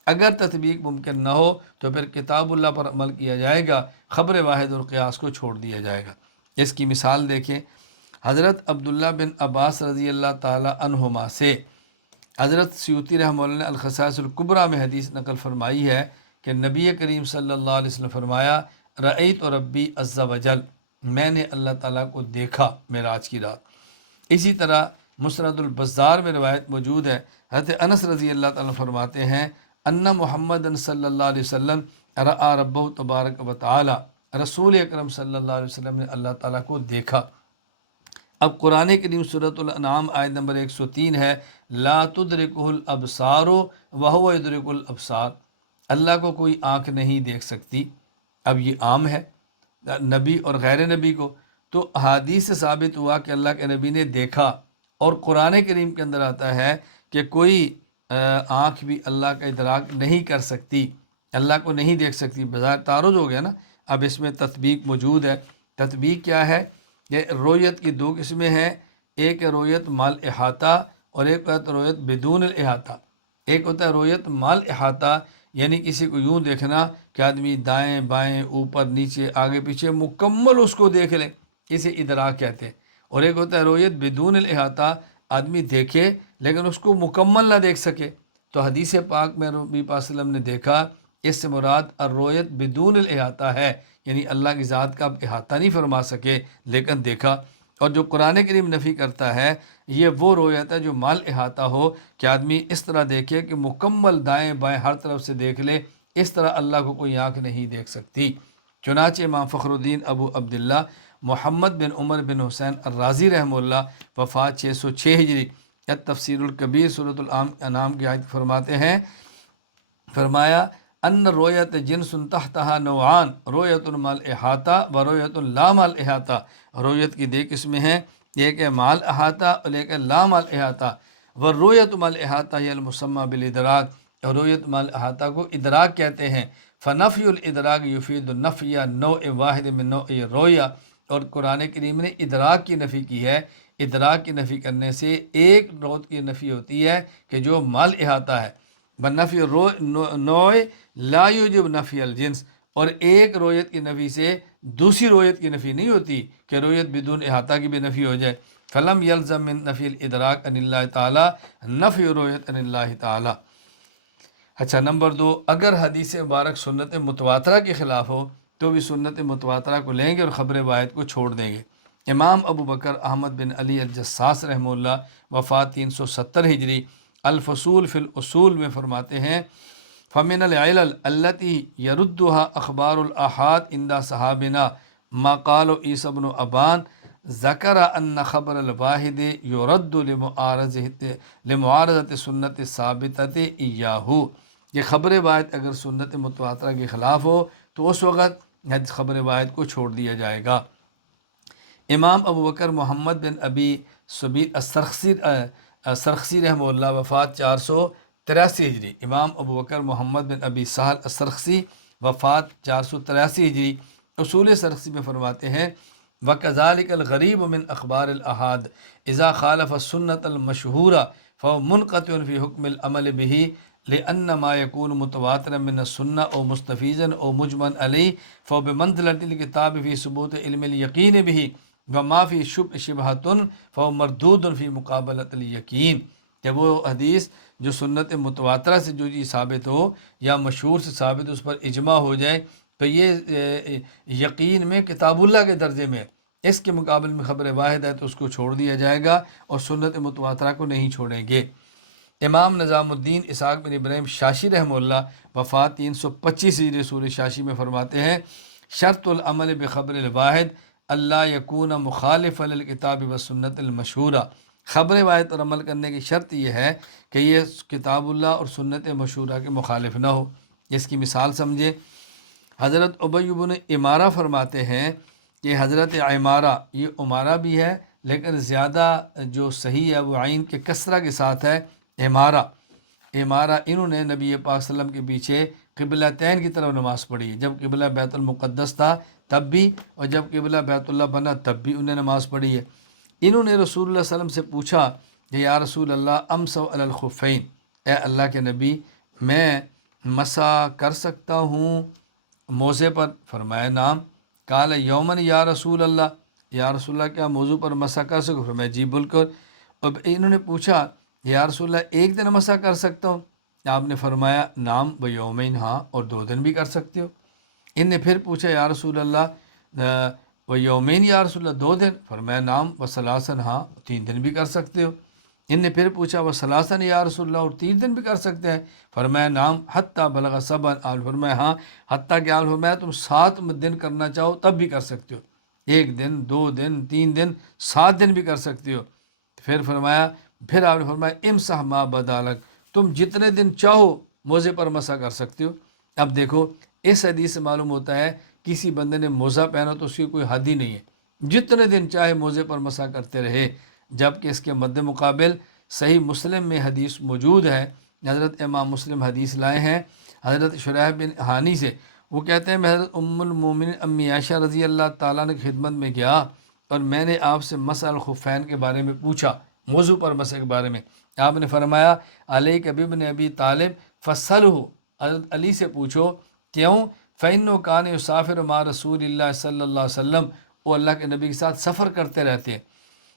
اگر تطبیق ممکن نہ ہو تو پھر کتاب اللہ پر عمل کیا جائے گا، خبر واحد اور قیاس کو چھوڑ دیا جائے گا۔ اس کی مثال دیکھیں، حضرت عبداللہ بن عباس رضی اللہ تعالی عنہما سے حضرت سیوطی رحمہ اللہ نے الخصائص الکبریٰ میں حدیث نقل فرمائی ہے کہ نبی کریم صلی اللہ علیہ وسلم فرمایا رأیت ربی عز وجل، میں نے اللہ تعالیٰ کو دیکھا معراج کی رات۔ اسی طرح مسند البزار میں روایت موجود ہے، حضرت انس رضی اللہ تعالیٰ فرماتے ہیں ان محمد صلی اللہ علیہ وسلم رأى ربہ تبارک و تعالی، رسول اکرم صلی اللہ علیہ وسلم نے اللہ تعالیٰ کو دیکھا۔ اب قرآن کریم سورۃ الانعام آیت نمبر 103 ہے لا تدرکہ الابصار وہو یدرک الابصار، اللہ کو کوئی آنکھ نہیں دیکھ سکتی۔ اب یہ عام ہے نبی اور غیر نبی کو، تو احادیث سے ثابت ہوا کہ اللہ کے نبی نے دیکھا، اور قرآن کریم کے اندر آتا ہے کہ کوئی آنکھ بھی اللہ کا ادراک نہیں کر سکتی، اللہ کو نہیں دیکھ سکتی، بظاہر تعارض ہو گیا نا۔ اب اس میں تطبیق موجود ہے۔ تطبیق کیا ہے؟ یہ رویت کی 2 قسمیں ہیں، ایک ہے رویت مال احاطہ اور ایک ہوتا ہے رویت بدون الاحاطہ۔ ایک ہوتا ہے رویت مال احاطہ، یعنی کسی کو یوں دیکھنا کہ آدمی دائیں بائیں اوپر نیچے آگے پیچھے مکمل اس کو دیکھ لے، اسے ادراک کہتے ہیں۔ اور ایک ہوتا ہے رویت بدون الاحاطہ، آدمی دیکھے لیکن اس کو مکمل نہ دیکھ سکے۔ تو حدیث پاک میں نبی پاک صلی اللہ علیہ وسلم نے دیکھا، اس سے مراد الرویت بدون الاحاطہ ہے، یعنی اللہ کی ذات کا اب احاطہ نہیں فرما سکے لیکن دیکھا۔ اور جو قرآن کریم نفی کرتا ہے یہ وہ رویت ہے جو مال احاطہ ہو، کہ آدمی اس طرح دیکھے کہ مکمل دائیں بائیں ہر طرف سے دیکھ لے، اس طرح اللہ کو کوئی آنکھ نہیں دیکھ سکتی۔ چنانچہ امام فخر الدین ابو عبداللہ محمد بن عمر بن حسین الرازی رحمہ اللہ وفات 606 ہجری، تفسیر الکبیر سورۃ الانعام کی آیت فرماتے ہیں، فرمایا ان رویت جنس تحتها نوعان، رویت مال احاطہ و رویت لا مال احاطہ۔ رویت کی دو قسمیں ہیں، ایک ہے مال احاطہ اور ایک ہے لا مال احاطہ۔ و رویت مال احاطہ ہی المسمى بالادراک، اور رویت مال احاطہ کو ادراک کہتے ہیں۔ فنفی الادراک یفید النفی نوع واحد من نوع رویا، اور قرآن کریم نے ادراک کی نفی کی ہے۔ ادراک کی نفی کرنے سے ایک رویت کی نفی ہوتی ہے کہ جو مال احاطہ ہے، بنفی نوع لا یوجب نفی الجنس، اور ایک رویت کی نفی سے دوسری رویت کی نفی نہیں ہوتی کہ رویت بدون احاطہ کی بھی نفی ہو جائے۔ فلم یلزم من نفی الادراک عن اللہ تعالی نفی رویت عن اللہ تعالی۔ اچھا، نمبر 2، اگر حدیث مبارک سنت متواترہ کے خلاف ہو تو بھی سنت متواترہ کو لیں گے اور خبر واحد کو چھوڑ دیں گے۔ امام ابو بکر احمد بن علی الجساس رحمہ اللہ وفات 370 ہجری، الفصول فی الاصول میں فرماتے ہیں، فمن العلل التي يردها اخبار الاحاد عند صحابنا ما قال عیسی بن ابان ذکر ان خبر الواحد يرد لمعارضة سنت ثابتۃ ایاہ، یہ خبر واحد اگر سنت متواترہ کے خلاف ہو تو اس وقت خبر واحد کو چھوڑ دیا جائے گا۔ امام ابو بکر محمد بن ابی سبیل السرخسی رحمہ اللہ وفات 483 ہجری، امام ابو بکر محمد بن ابی سہل السرخسی وفات 483 ہجری، اصول سرخسی میں فرماتے ہیں، وَكَذَلِكَ الْغَرِيبُ مِنْ أَخْبَارِ الْأَحَادِ إِذَا خَالَفَ السُّنَّةَ الْمَشْهُورَةَ فَهُوَ مُنْقَطِعٌ فِي حُكْمِ الْعَمَلِ بِهِ لِأَنَّ مَا يَكُونُ مُتَوَاتِرًا مِنَ السُّنَّةِ أَوْ مُسْتَفِيضًا أَوْ مُجْمَعًا عَلَيْهِ فَهُوَ بِمَنْزِلَةِ الْكِتَابِ فِي ثُبُوتِ عِلْمِ الْيَقِينِ بِهِ وَمَا فِي شُبْهَةٌ فَهُوَ مَرْدُودٌ فِي مُقَابَلَةِ الْيَقِينِ، کہ وہ حدیث جو سنت متواترہ سے جو چیز ثابت ہو یا مشہور سے ثابت اس پر اجماع ہو جائے تو یہ یقین میں کتاب اللہ کے درجے میں، اس کے مقابل میں خبر واحد ہے تو اس کو چھوڑ دیا جائے گا اور سنت متواترہ کو نہیں چھوڑیں گے۔ امام نظام الدین اسحاق بن ابراہیم شاشی رحمہ اللہ وفات 325 ہجری، سورہ شاشی میں فرماتے ہیں، شرط العمل بخبر الواحد اللہ یکون مخالف للکتاب و سنت المشہورہ، خبر واحد پر عمل کرنے کی شرط یہ ہے کہ یہ کتاب اللہ اور سنت مشہورہ کے مخالف نہ ہو۔ اس کی مثال سمجھے، حضرت ابی بن عمارہ فرماتے ہیں کہ حضرت عمارہ، یہ عمارہ بھی ہے لیکن زیادہ جو صحیح ہے وہ عین کے کسرہ کے ساتھ ہے، عمارہ۔ انہوں نے نبی پاک صلی اللہ علیہ وسلم کے پیچھے قبلتین کی طرف نماز پڑھی، جب قبلہ بیت المقدس تھا تب بھی اور جب قبلہ بیت اللہ بنا تب بھی انہیں نماز پڑھی ہے۔ انہوں نے رسول اللہ صلی اللہ علیہ وسلم سے پوچھا کہ یا رسول اللہ امسو علی الخفین، اے اللہ کے نبی میں مسح کر سکتا ہوں موزے پر؟ فرمایا نام۔ قال یومن یا رسول اللہ، یا رسول اللہ کیا موضوع پر مسح کر سکو؟ فرمایا جی بالکل۔ اب انہوں نے پوچھا یا رسول اللہ ایک دن مسح کر سکتا ہوں؟ آپ نے فرمایا نام و یومین، ہاں، اور 2 دن بھی کر سکتے ہو۔ ان نے پھر پوچھا یا رسول اللہ و یومین، یا رسول اللہ 2 دن؟ فرمایا نام و ثلاثن، ہاں، 3 دن بھی کر سکتے ہو۔ ان نے پھر پوچھا و ثلاثن یا رسول اللہ، اور 3 دن بھی کر سکتے ہیں؟ فرمایا نام حتیٰ بلغ سبعا، آپ فرمایا ہاں، حتیٰ کہ آپ فرمایا تم 7 دن کرنا چاہو تب بھی کر سکتے ہو، 1 دن 2 دن 3 دن 7 دن بھی کر سکتے ہو۔ پھر آپ نے فرمایا امسح ما بدالک، تم جتنے دن چاہو موزے پر مسح کر سکتے ہو۔ اب دیکھو اس حدیث سے معلوم ہوتا ہے کسی بندے نے موزہ پہنا تو اس کی کوئی حد ہی نہیں ہے، جتنے دن چاہے موزے پر مسح کرتے رہے، جبکہ اس کے مد مقابل صحیح مسلم میں حدیث موجود ہے، حضرت امام مسلم حدیث لائے ہیں حضرت شریح بن ہانی سے، وہ کہتے ہیں میں حضرت ام المومنین امی عائشہ رضی اللہ تعالیٰ عنہ کی خدمت میں گیا اور میں نے آپ سے مسح الخفین کے بارے میں پوچھا، موضوع پر مسح کے بارے میں۔ آپ نے فرمایا علیک بابن ابی طالب فسلہ، حضرت علی سے پوچھو کیوں؟ فَإِنَّهُ كَانَ يُسَافِرُ مَعَ رسول اللہ صلی اللہ علیہ وسلم، وہ اللہ کے نبی کے ساتھ سفر کرتے رہتے ہیں۔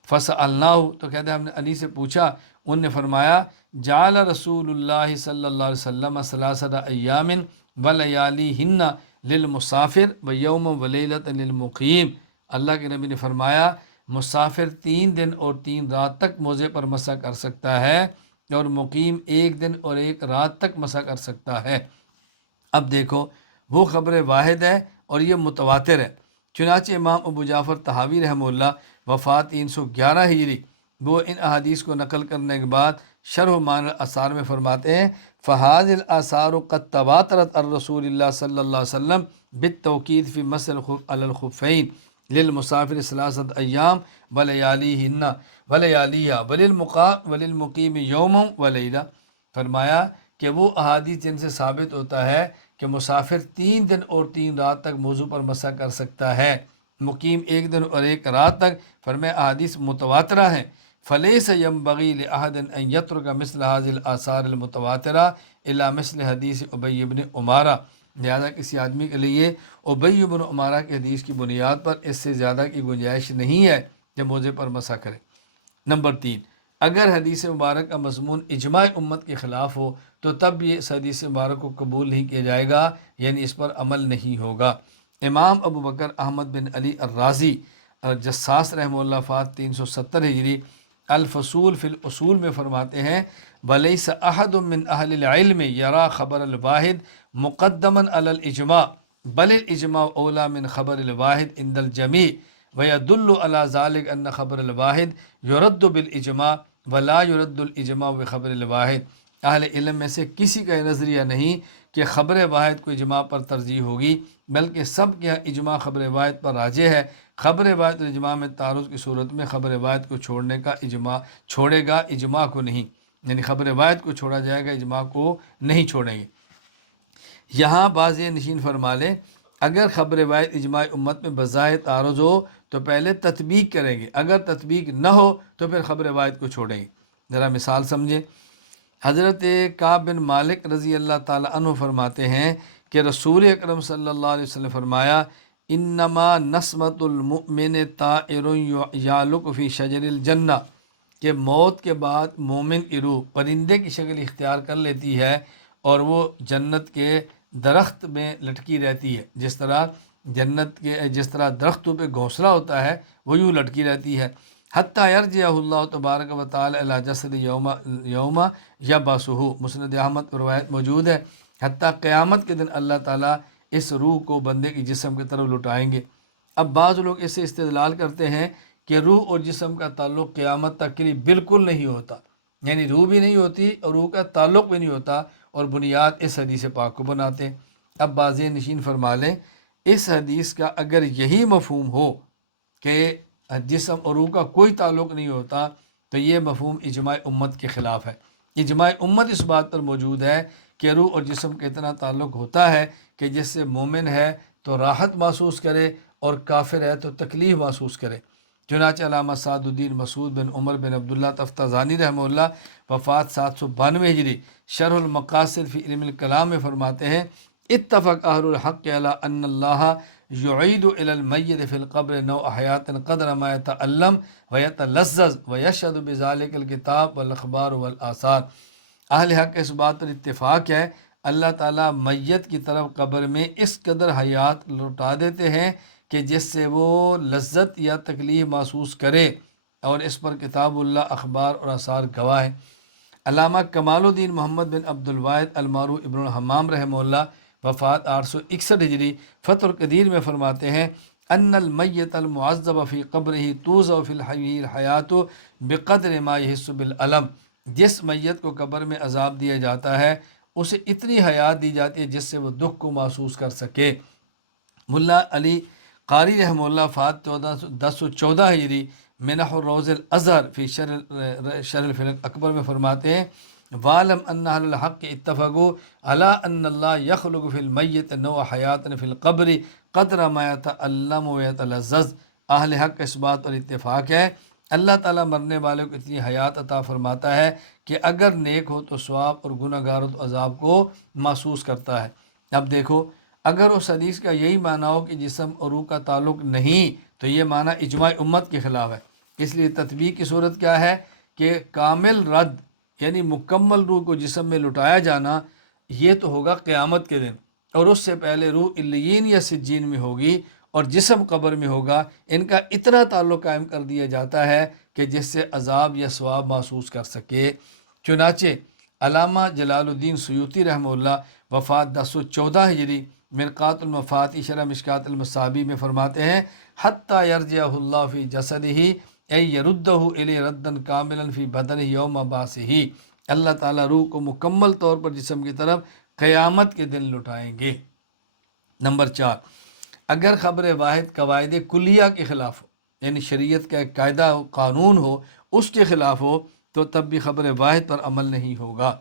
فَسَأَلْنَاهُ، تو کہتے ہیں ہم نے علی سے پوچھا، انہوں نے فرمایا جعل رسول اللہ صلی اللہ علیہ وسلم ثلاثۃ ایام ولیالیہن للمسافر ویوم ولیلۃ للمقیم، اللہ کے نبی نے فرمایا مسافر 3 دن اور 3 رات تک موضع پر مسح کر سکتا ہے، اور مقیم 1 دن اور 1 رات تک مسح کر سکتا ہے۔ اب دیکھو وہ خبر واحد ہے اور یہ متواتر ہے۔ چنانچہ امام ابو جعفر طحاوی رحمہ اللہ وفات 311 ہجری، وہ ان احادیث کو نقل کرنے کے بعد شرح معانی الاثار میں فرماتے ہیں فہذ الاثار قد تواترت عن رسول اللہ صلی اللہ علیہ وسلم بالتوقید فی مسح علی الخفین للمسافر ثلاثۃ ایام ولیالیہن ولیالیہا وللمقیم یوم ولیلہ، فرمایا کہ وہ احادیث جن سے ثابت ہوتا ہے کہ مسافر 3 دن اور 3 رات تک موضوع پر مسح کر سکتا ہے، مقیم 1 دن اور 1 رات تک، فرمایا احادیث متواترہ ہیں۔ فلیس ینبغی لأحد ان یترک مثل هذه الآثار المتواترہ الا مثل حدیث ابی بن عمارہ، لہذا کسی آدمی کے لیے ابی بن عمارہ کی حدیث کی بنیاد پر اس سے زیادہ کی گنجائش نہیں ہے کہ موضع پر مسح کرے۔ نمبر 3، اگر حدیث مبارک کا مضمون اجماع امت کے خلاف ہو تو تب بھی اس حدیث مبارک کو قبول نہیں کیا جائے گا، یعنی اس پر عمل نہیں ہوگا۔ امام ابو بکر احمد بن علی الرازی جساس رحمہ اللہ فات 370 ہجری الفصول فی الاصول میں فرماتے ہیں ولیس احد من اہل العلم یرا خبر الواحد مقدما علی الاجماع بل الاجماع اولا من خبر الواحد عند الجمیع ویدل علی ذلك ان خبر الواحد یرد بالاجماع ولا یرد الاجماع بخبر الواحد۔ اہل علم میں سے کسی کا یہ نظریہ نہیں کہ خبر واحد کو اجماع پر ترجیح ہوگی، بلکہ سب کے اجماع خبر واحد پر راجح ہے۔ خبر واحد اور اجماع میں تعارض کی صورت میں خبر واحد کو چھوڑے گا اجماع کو نہیں، یعنی خبر واحد کو چھوڑا جائے گا، اجماع کو نہیں چھوڑیں گے۔ یہاں بعض یہ نشین فرما لیں اگر خبر واحد اجماع امت میں بظاہر تعارض ہو تو پہلے تطبیق کریں گے، اگر تطبیق نہ ہو تو پھر خبر واحد کو چھوڑیں گے۔ ذرا مثال سمجھیں، حضرت کعب بن مالک رضی اللہ تعالیٰ عنہ فرماتے ہیں کہ رسول اکرم صلی اللہ علیہ وسلم فرمایا انما نسمۃ المؤمن طائر یعلق فی شجر الجنہ، کہ موت کے بعد مومن کی روح پرندے کی شکل اختیار کر لیتی ہے اور وہ جنت کے درخت میں لٹکی رہتی ہے، جس طرح درختوں پہ گھونسلہ ہوتا ہے وہ یوں لٹکی رہتی ہے، حتیٰ یرجع اللہ تبارک و تعالی الی جسد یوم یبعثہ، مسند احمد پر روایت موجود ہے، حتیٰ قیامت کے دن اللہ تعالیٰ اس روح کو بندے کی جسم کی طرف لٹائیں گے۔ اب بعض لوگ اس سے استدلال کرتے ہیں کہ روح اور جسم کا تعلق قیامت تک کے لیے بالکل نہیں ہوتا، یعنی روح بھی نہیں ہوتی اور روح کا تعلق بھی نہیں ہوتا، اور بنیاد اس حدیث پاک کو بناتے ہیں۔ اب باز نشین فرما لیں اس حدیث کا اگر یہی مفہوم ہو کہ جسم اور روح کا کوئی تعلق نہیں ہوتا تو یہ مفہوم اجماع امت کے خلاف ہے۔ اجماع امت اس بات پر موجود ہے کہ روح اور جسم کا اتنا تعلق ہوتا ہے کہ جس سے مومن ہے تو راحت محسوس کرے اور کافر ہے تو تکلیف محسوس کرے۔ چنانچہ علامہ سعد الدین مسعود بن عمر بن عبداللہ تفتازانی رحمہ اللہ وفات 792 ہجری شرح المقاصد فی علم الکلام میں فرماتے ہیں اتفق اہل الحق علی ان اللہ یعید الی المیت فی القبر نوع حیات قدر ما یتعلم ویتلذذ ویشہد بذلک الکتاب والاخبار والآثار۔ اہل حق اس بات پر اتفاق ہے اللہ تعالیٰ میت کی طرف قبر میں اس قدر حیات لوٹا دیتے ہیں کہ جس سے وہ لذت یا تکلیف محسوس کرے، اور اس پر کتاب اللہ، اخبار اور آثار گواہ ہیں۔ علامہ کمال الدین محمد بن عبد الواحد المعروف ابن الحمام رحمہ اللہ وفات 861 ہجری فتح القدیر میں فرماتے ہیں ان المیت المعذب فی قبرہ توضع فی الحی الحیات بقدر ما یحس بالعلم، جس میت کو قبر میں عذاب دیا جاتا ہے اسے اتنی حیات دی جاتی ہے جس سے وہ دکھ کو محسوس کر سکے۔ ملا علی قاری رحمہ اللہ فات 1014 ہجری منح الروض الازہر فی شرح الفلک اکبر میں فرماتے ہیں وَعْلَمْ أَنَّ أَهْلَ الْحَقِّ اتَّفَقُوا عَلَىٰ أَنَّ اللَّهَ يَخْلُقُ فِي الْمَيِّتِ نَوْعَ حَيَاةٍ فِي الْقَبْرِ قَدْرَ مَا يَتَعَلَّمُ وَيَتَلَذَّذُ۔ اہل حق اس بات پر اتفاق ہے اللہ تعالیٰ مرنے والے کو اتنی حیات عطا فرماتا ہے کہ اگر نیک ہو تو ثواب اور گناہ گار ہو تو عذاب کو محسوس کرتا ہے۔ اب دیکھو، اگر اس حدیث کا یہی معنی ہو کہ جسم اور روح کا تعلق نہیں، تو یہ معنی اجماع امت کے خلاف ہے۔ اس لیے تطبیق کی صورت کیا ہے کہ کامل رد یعنی مکمل روح کو جسم میں لٹایا جانا، یہ تو ہوگا قیامت کے دن، اور اس سے پہلے روح علیین یا سجین میں ہوگی اور جسم قبر میں ہوگا۔ ان کا اتنا تعلق قائم کر دیا جاتا ہے کہ جس سے عذاب یا ثواب محسوس کر سکے۔ چنانچہ علامہ جلال الدین سیوطی رحمہ اللہ وفات 1014 ہجری مرقات المفاتیح شرح مشکات المصابیح میں فرماتے ہیں، حتی یرجعہ اللہ فی جسدہ ای یردہ الی ردن کاملا فی بدنہ یوم بعثہ، اللہ تعالیٰ روح کو مکمل طور پر جسم کی طرف قیامت کے دن لٹائیں گے۔ نمبر 4، اگر خبر واحد قواعد کلیہ کے خلاف ہو، یعنی شریعت کا ایک قاعدہ ہو، قانون ہو، اس کے خلاف ہو، تو تب بھی خبر واحد پر عمل نہیں ہوگا۔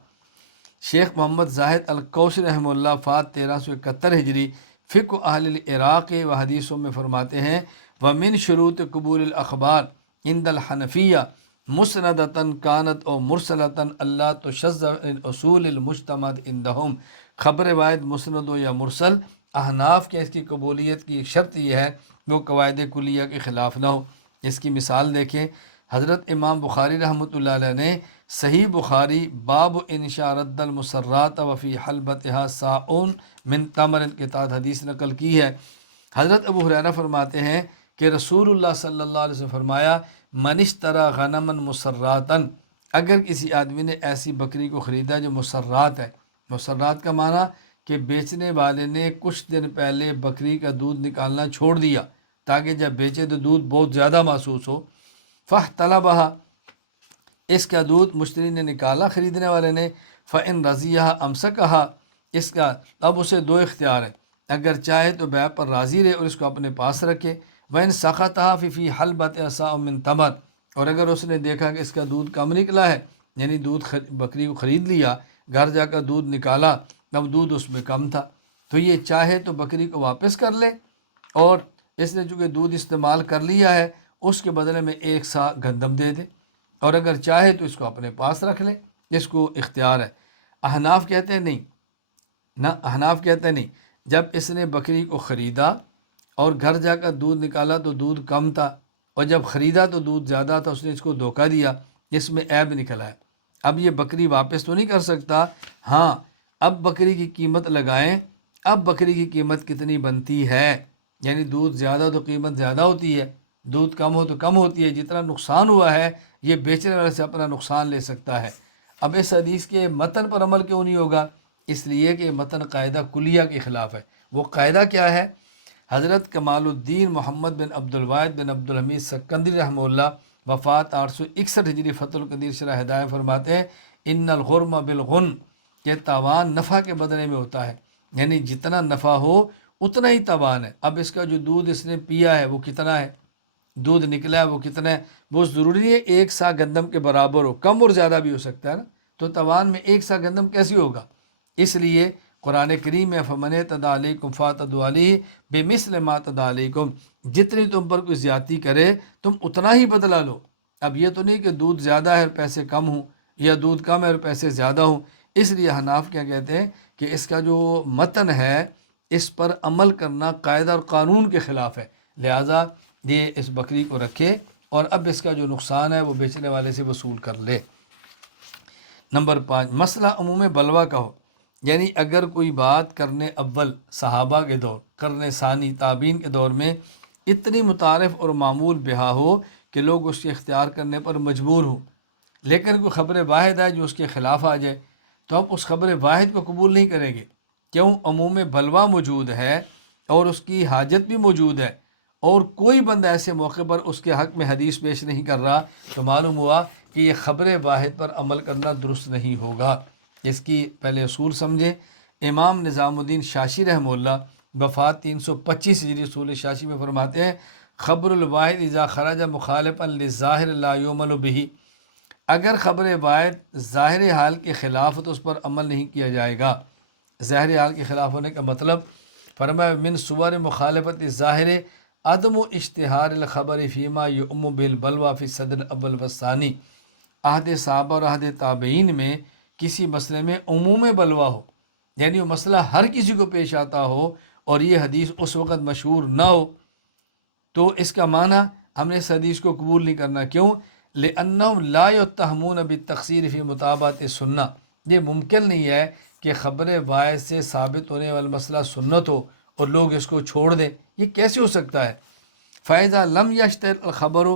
شیخ محمد زاہد الکوثری رحمہ اللہ وفات 1371 ہجری فقہ اہل العراق و حدیثوں میں فرماتے ہیں، وَمِن شروط قبول الاخبار عند الحنفیہ مسندتاً کانت او مرسلتاً اللہ تشذ اصول المجتمد عندہم، خبر واحد مسند ہو یا مرسل، احناف کے اس کی قبولیت کی ایک شرط یہ ہے وہ قواعد کلیہ کے خلاف نہ ہو۔ اس کی مثال دیکھیں، حضرت امام بخاری رحمۃ اللہ علیہ نے صحیح بخاری باب انشاء رد المسرات وفی حلبتها ساؤن من تمر کے تحت حدیث نقل کی ہے۔ حضرت ابو ہریرہ فرماتے ہیں کہ رسول اللہ صلی اللہ علیہ وسلم فرمایا، من اشترى غنما مسراتا، اگر کسی آدمی نے ایسی بکری کو خریدا جو مسرات ہے، مسرات کا معنی کہ بیچنے والے نے کچھ دن پہلے بکری کا دودھ نکالنا چھوڑ دیا تاکہ جب بیچے تو دودھ بہت زیادہ محسوس ہو، فاحتلبها، اس کا دودھ مشتری نے نکالا خریدنے والے نے، فَإِن رَضِيَهَا أَمْسَكَهَا، اس کا اب اسے دو اختیار ہے، اگر چاہے تو بیع پر راضی رہے اور اس کو اپنے پاس رکھے، وَإِن سَخَطَهَا فِي حَلْبَةِ سَاءٌ مِّن تَمَرٍ، اور اگر اس نے دیکھا کہ اس کا دودھ کم نکلا ہے، یعنی دودھ بکری کو خرید لیا، گھر جا کر دودھ نکالا، اب دودھ اس میں کم تھا، تو یہ چاہے تو بکری کو واپس کر لے، اور اس نے چونکہ دودھ استعمال کر لیا ہے اس کے بدلے میں 1 سا گندم دے دے، اور اگر چاہے تو اس کو اپنے پاس رکھ لے، اس کو اختیار ہے۔ احناف کہتے ہیں نہیں، نہ احناف کہتے ہیں نہیں، جب اس نے بکری کو خریدا اور گھر جا کر دودھ نکالا تو دودھ کم تھا، اور جب خریدا تو دودھ زیادہ تھا، اس نے اس کو دھوکہ دیا، اس میں عیب نکلا ہے، اب یہ بکری واپس تو نہیں کر سکتا۔ ہاں، اب بکری کی قیمت لگائیں، اب بکری کی قیمت کتنی بنتی ہے، یعنی دودھ زیادہ تو قیمت زیادہ ہوتی ہے، دودھ کم ہو تو کم ہوتی ہے، جتنا نقصان ہوا ہے یہ بیچنے والے سے اپنا نقصان لے سکتا ہے۔ اب اس حدیث کے متن پر عمل کیوں نہیں ہوگا؟ اس لیے کہ یہ متن قاعدہ کلیہ کے خلاف ہے۔ وہ قاعدہ کیا ہے؟ حضرت کمال الدین محمد بن عبد الواحد بن عبد الحمید سکندری رحمہ اللہ وفات 861 ہجری فتح القدیر شرح ہدایہ فرماتے ہیں، ان الغرم بالغن، کہ تاوان نفع کے بدلے میں ہوتا ہے، یعنی جتنا نفع ہو اتنا ہی تاوان ہے۔ اب اس کا جو دودھ اس نے پیا ہے وہ کتنا ہے، دودھ نکلا ہے وہ کتنا ہے، وہ ضروری نہیں ہے 1 سا گندم کے برابر ہو، کم اور زیادہ بھی ہو سکتا ہے نا، تو تاوان میں 1 سا گندم کیسے ہوگا؟ اس لیے قرآن کریم میں فَمَنِ اعْتَدَىٰ عَلَيْكُمْ فَاعْتَدُوا عَلَيْهِ بِمِثْلِ مَا اعْتَدَىٰ عَلَيْكُمْ، جتنی تم پر کوئی زیادتی کرے تم اتنا ہی بدلہ لو۔ اب یہ تو نہیں کہ دودھ زیادہ ہے اور پیسے کم ہوں، یا دودھ کم ہے اور پیسے زیادہ ہوں۔ اس لیے حناف کیا کہتے ہیں کہ اس کا جو متن ہے اس پر عمل کرنا قاعدہ اور قانون کے خلاف ہے، لہٰذا یہ اس بکری کو رکھے اور اب اس کا جو نقصان ہے وہ بیچنے والے سے وصول کر لے۔ نمبر 5، مسئلہ عموم بلوہ کا ہو، یعنی اگر کوئی بات کرنے اول صحابہ کے دور، کرنے ثانی تابعین کے دور میں اتنی متعارف اور معمول بہا ہو کہ لوگ اس کے اختیار کرنے پر مجبور ہوں، لیکن کوئی خبر واحد ہے جو اس کے خلاف آ جائے تو ہم اس خبر واحد کو قبول نہیں کریں گے، کیوں؟ عموم بلوہ موجود ہے اور اس کی حاجت بھی موجود ہے، اور کوئی بندہ ایسے موقع پر اس کے حق میں حدیث پیش نہیں کر رہا، تو معلوم ہوا کہ یہ خبر واحد پر عمل کرنا درست نہیں ہوگا۔ اس کی پہلے اصول سمجھیں۔ امام نظام الدین شاشی رحمہ اللہ وفات 325 ہجری اصول شاشی میں فرماتے ہیں، خبر الواحد اذا خرج مخالفا للظاہر لا یعمل به، اگر خبر واحد ظاہر حال کے خلاف ہو تو اس پر عمل نہیں کیا جائے گا۔ ظاہر حال کے خلاف ہونے کا مطلب فرمایا من صور مخالفت ظاہر عدم و اشتہار الخبر فیما یؤم بالبلوہ فی صدر اول وثانی، عہد صحابہ اور عہد تابعین میں کسی مسئلے میں عموم بلوہ ہو، یعنی وہ مسئلہ ہر کسی کو پیش آتا ہو اور یہ حدیث اس وقت مشہور نہ ہو، تو اس کا معنی ہم نے اس حدیث کو قبول نہیں کرنا۔ کیوں؟ لأنہم لا یتہمون بالتقصیر فی مطابقت سنہ، یہ ممکن نہیں ہے کہ خبر واحد سے ثابت ہونے والا مسئلہ سنت ہو اور لوگ اس کو چھوڑ دیں، یہ کیسے ہو سکتا ہے؟ فائدہ لم یشتر الخبر،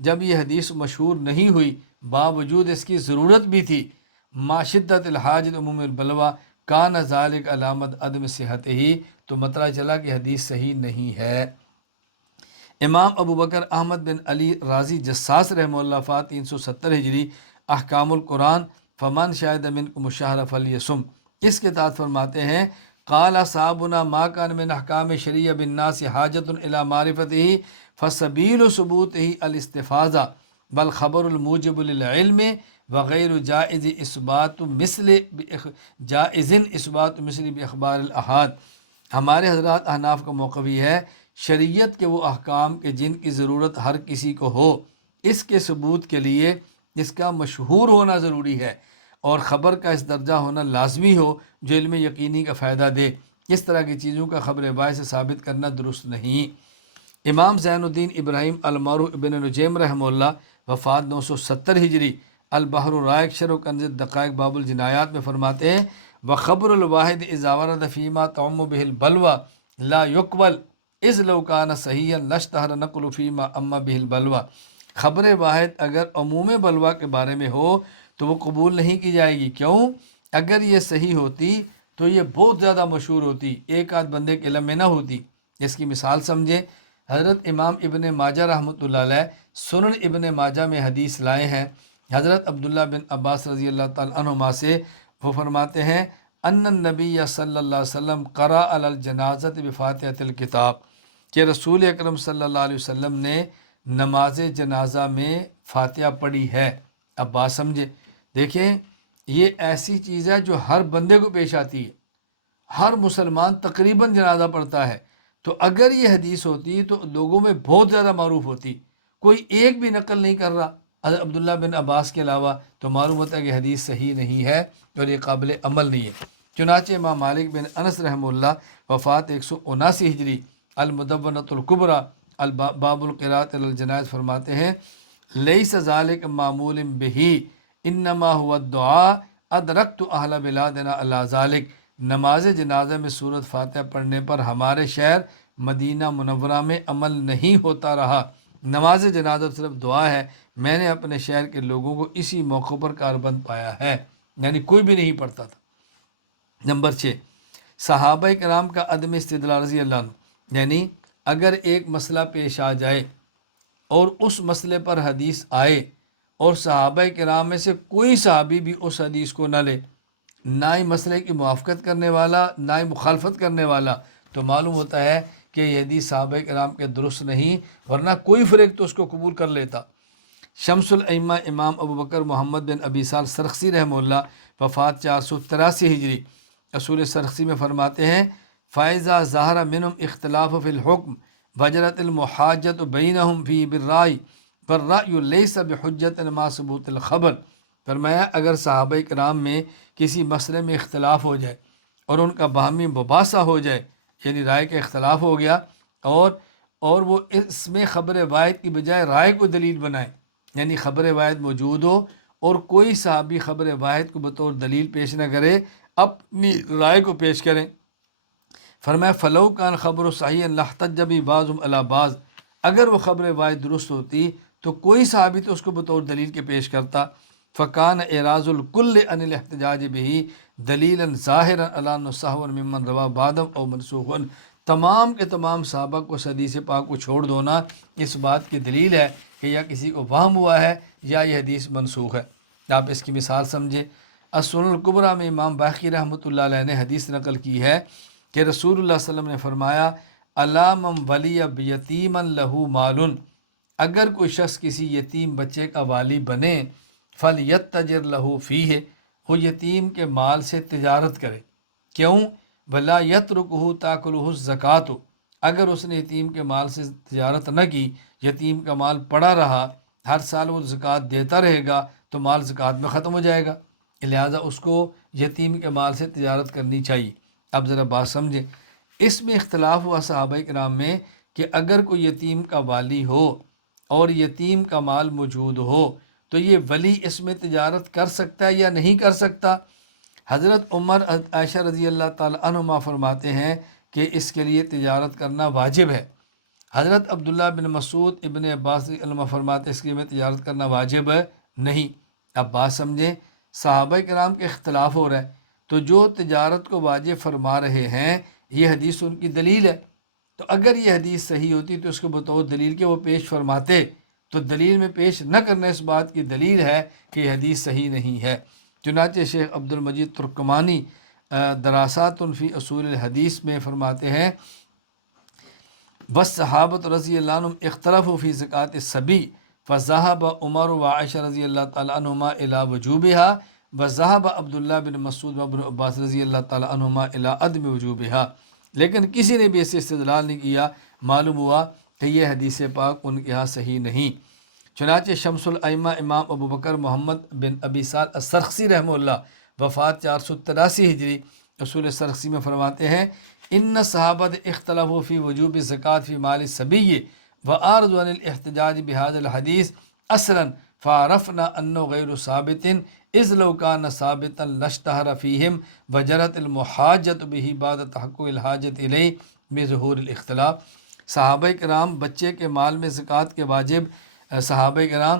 جب یہ حدیث مشہور نہیں ہوئی باوجود اس کی ضرورت بھی تھی، ما شدت الحاجت عموم البلوہ کان ذالک علامت عدم صحت ہی، تو مطلع چلا کہ حدیث صحیح نہیں ہے۔ امام ابو بکر احمد بن علی رازی جساس رحمہ اللہ فات 370 ہجری، احکام القرآن، فمن شاہد منکم الشہر فلیصم، اس کے تحت فرماتے ہیں قال صحابنا ما کان من احکام شریع بالناس حاجت الی معرفتہ فسبیل ثبوتہ الاستفاضہ بل خبر الموجب للعلم وغیر جائز اثبات مثل باخبار الاحاد۔ ہمارے حضرات احناف کا موقف یہ ہے شریعت کے وہ احکام کے جن کی ضرورت ہر کسی کو ہو، اس کے ثبوت کے لیے اس کا مشہور ہونا ضروری ہے اور خبر کا اس درجہ ہونا لازمی ہو جو علم یقینی کا فائدہ دے۔ اس طرح کی چیزوں کا خبر واحد سے ثابت کرنا درست نہیں۔ امام زین الدین ابراہیم المعروف ابن نجیم رحمہ اللہ وفات 970 ہجری، البحر الرائق شرح کنز الدقائق باب الجنایات میں فرماتے ہیں وخبر الواحد اذا ورد فیما تعم به البلوى لا يقبل اذ لو كان صحیحا لاشتہر نقل فیما اما به البلوى، خبر واحد اگر عموم بلوہ کے بارے میں ہو تو وہ قبول نہیں کی جائے گی۔ کیوں؟ اگر یہ صحیح ہوتی تو یہ بہت زیادہ مشہور ہوتی، ایک آدھ بندے کے علم میں نہ ہوتی۔ اس کی مثال سمجھیں، حضرت امام ابن ماجہ رحمۃ اللہ علیہ سنن ابن ماجہ میں حدیث لائے ہیں حضرت عبداللہ بن عباس رضی اللہ تعالیٰ عنہما سے، وہ فرماتے ہیں ان النبی صلی اللہ علیہ وسلم قرأ علی الجنازۃ بفاتحۃ الکتاب، کہ رسول اکرم صلی اللہ علیہ وسلم نے نماز جنازہ میں فاتحہ پڑھی ہے۔ اب بات سمجھے، دیکھیں یہ ایسی چیز ہے جو ہر بندے کو پیش آتی ہے، ہر مسلمان تقریباً جنازہ پڑھتا ہے، تو اگر یہ حدیث ہوتی تو لوگوں میں بہت زیادہ معروف ہوتی، کوئی ایک بھی نقل نہیں کر رہا حضرت عبداللہ بن عباس کے علاوہ، تو معلوم ہوتا ہے کہ حدیث صحیح نہیں ہے اور یہ قابل عمل نہیں ہے۔ چنانچہ امام مالک بن انس رحمہ اللہ وفات 179 ہجری، المدونۃ الکبریٰ باب القراءۃ علی الجنائز فرماتے ہیں لیس ذالک معمول بہ انما هو الدعاء ادرکت اہل بلادنا علی ذالک، نماز جنازہ میں سورۃ فاتحہ پڑھنے پر ہمارے شہر مدینہ منورہ میں عمل نہیں ہوتا رہا، نماز جنازہ صرف دعا ہے، میں نے اپنے شہر کے لوگوں کو اسی موقع پر کاربند پایا ہے، یعنی کوئی بھی نہیں پڑھتا تھا۔ نمبر 6، صحابہ کرام کا عدم استدلال رضی اللہ عنہ، یعنی اگر ایک مسئلہ پیش آ جائے اور اس مسئلے پر حدیث آئے اور صحابہ کرام میں سے کوئی صحابی بھی اس حدیث کو نہ لے، نہ ہی مسئلے کی موافقت کرنے والا نہ ہی مخالفت کرنے والا، تو معلوم ہوتا ہے کہ یہ حدیث صحابہ کرام کے درست نہیں، ورنہ کوئی فرق تو اس کو قبول کر لیتا۔ شمس الائمہ امام ابو بکر محمد بن ابی سال سرخسی رحمہ اللہ وفات 483 ہجری، اصول سرخسی میں فرماتے ہیں فائزہ ظاہر منہم اختلاف فی الحکم وجرت المحاجت بینہم فی بالرائے والرأی لیس بحجت ما ثبوت الخبر، فرمایا اگر صحابہ کرام میں کسی مسئلے میں اختلاف ہو جائے اور ان کا باہمی مباحثہ ہو جائے، یعنی رائے کا اختلاف ہو گیا اور وہ اس میں خبر واحد کی بجائے رائے کو دلیل بنائے، یعنی خبر واحد موجود ہو اور کوئی صحابی خبر واحد کو بطور دلیل پیش نہ کرے، اپنی رائے کو پیش کریں، فرمایا فلو کان خبر صحیح لاحتج بھی بعضهم علی بعض، اگر وہ خبر واحد درست ہوتی تو کوئی صحابی تو اس کو بطور دلیل کے پیش کرتا، فکان اعراض الکل عن الاحتجاج به دلیلا ظاہرا علی انہ سہوا ممن روا بعدهم او منسوخا، تمام کے تمام صحابہ کو اس حدیث پاک کو چھوڑ دونا اس بات کی دلیل ہے کہ یا کسی کو وہم ہوا ہے یا یہ حدیث منسوخ ہے۔ آپ اس کی مثال سمجھے، السنن الکبریٰ میں امام باقی رحمۃ اللہ علیہ نے حدیث نقل کی ہے کہ رسول اللہ صلی اللہ علیہ وسلم نے فرمایا الا من ولی بیتیما لہ مال، اگر کوئی شخص کسی یتیم بچے کا والی بنے فلیتجر لہ فیہ، وہ یتیم کے مال سے تجارت کرے، کیوں؟ بلا یترکہ تاکلہ الزکوٰۃ، اگر اس نے یتیم کے مال سے تجارت نہ کی، یتیم کا مال پڑا رہا، ہر سال وہ زکوٰۃ دیتا رہے گا تو مال زکوٰۃ میں ختم ہو جائے گا، لہٰذا اس کو یتیم کے مال سے تجارت کرنی چاہیے۔ اب ذرا بات سمجھیں، اس میں اختلاف ہوا صحابہ کرام میں کہ اگر کوئی یتیم کا والی ہو اور یتیم کا مال موجود ہو تو یہ ولی اس میں تجارت کر سکتا ہے یا نہیں کر سکتا؟ حضرت عمر عائشہ رضی اللہ تعالیٰ عنہما فرماتے ہیں کہ اس کے لیے تجارت کرنا واجب ہے۔ حضرت عبداللہ بن مسعود ابن عباس رضی اللہ عنہ فرماتے ہیں اس کے لیے تجارت کرنا واجب ہے نہیں۔ اب بات سمجھیں، صحابہ کرام کے اختلاف ہو رہا ہے، تو جو تجارت کو واجب فرما رہے ہیں یہ حدیث ان کی دلیل ہے، تو اگر یہ حدیث صحیح ہوتی تو اس کو بطور دلیل کے وہ پیش فرماتے، تو دلیل میں پیش نہ کرنا اس بات کی دلیل ہے کہ یہ حدیث صحیح نہیں ہے۔ چنانچہ شیخ عبد المجید ترکمانی دراسات فی اصول الحدیث میں فرماتے ہیں، بس صحابت رضی اللہ عنہم اختلفوا فی زکوٰۃ الصبی فذهب عمر وعائشہ رضی اللہ تعالیٰ عنہما الی وجوبها وذهب عبداللہ بن مسعود وابن عباس رضی اللہ تعالیٰ عنہما الی عدم وجوبها، لیکن کسی نے بھی اسے استدلال نہیں کیا، معلوم ہوا کہ یہ حدیث پاک ان کے ہاں صحیح نہیں۔ چنانچہ شمس الائمہ امام ابو بکر محمد بن ابی سال السرخسی رحمہ اللہ وفات 483 ہجری اصول سرخسی میں فرماتے ہیں، ان صحابت اختلفوا فی وجوب زکوٰۃ فی مال الصبی وعارضوا عن الاحتجاج بهذا الحدیث اصلا فعرفنا انه غیر ثابت اذ لو كان ثابتا لاشتهر فیہم وجرت المحاجۃ به بعد تحقق الحاجۃ الیہ بظہور الاختلاف۔ صحابہ کرام بچے کے مال میں زکوٰۃ کے واجب، صحابہ کرام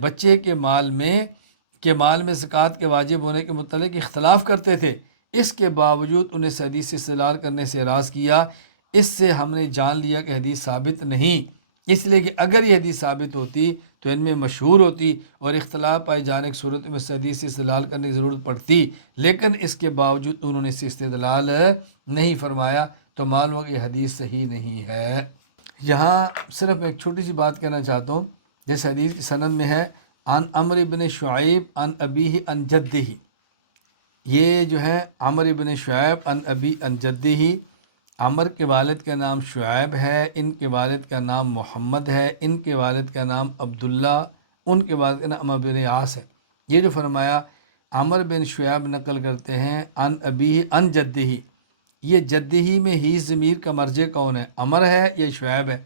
بچے کے مال میں زکوٰۃ کے واجب ہونے کے متعلق اختلاف کرتے تھے، اس کے باوجود انہیں اس حدیث سے استدلال کرنے سے اعراض کیا۔ اس سے ہم نے جان لیا کہ حدیث ثابت نہیں، اس لیے کہ اگر یہ حدیث ثابت ہوتی تو ان میں مشہور ہوتی اور اختلاف پائے جانے کی صورت میں اس حدیث سے استدلال کرنے کی ضرورت پڑتی، لیکن اس کے باوجود انہوں نے اس سے استدلال نہیں فرمایا، تو معلوم ہو کہ یہ حدیث صحیح نہیں ہے۔ یہاں صرف ایک چھوٹی سی بات کہنا چاہتا ہوں، جس حدیث کی سند میں ہے عن عمرو بن شعیب عن ابیہ عن جدہ، یہ جو ہے عمرو بن شعیب عن ابی عن جدہ، عمر کے والد کا نام شعیب ہے، ان کے والد کا نام محمد ہے، ان کے والد کا نام عبداللہ، ان کے والد کا نام عمرو بن عاص ہے۔ یہ جو فرمایا عمر بن شعیب نقل کرتے ہیں عن ابیہ عن جدہ، یہ جدہی میں ہی ضمیر کا مرجع کون ہے، عمر ہے یا شعیب ہے؟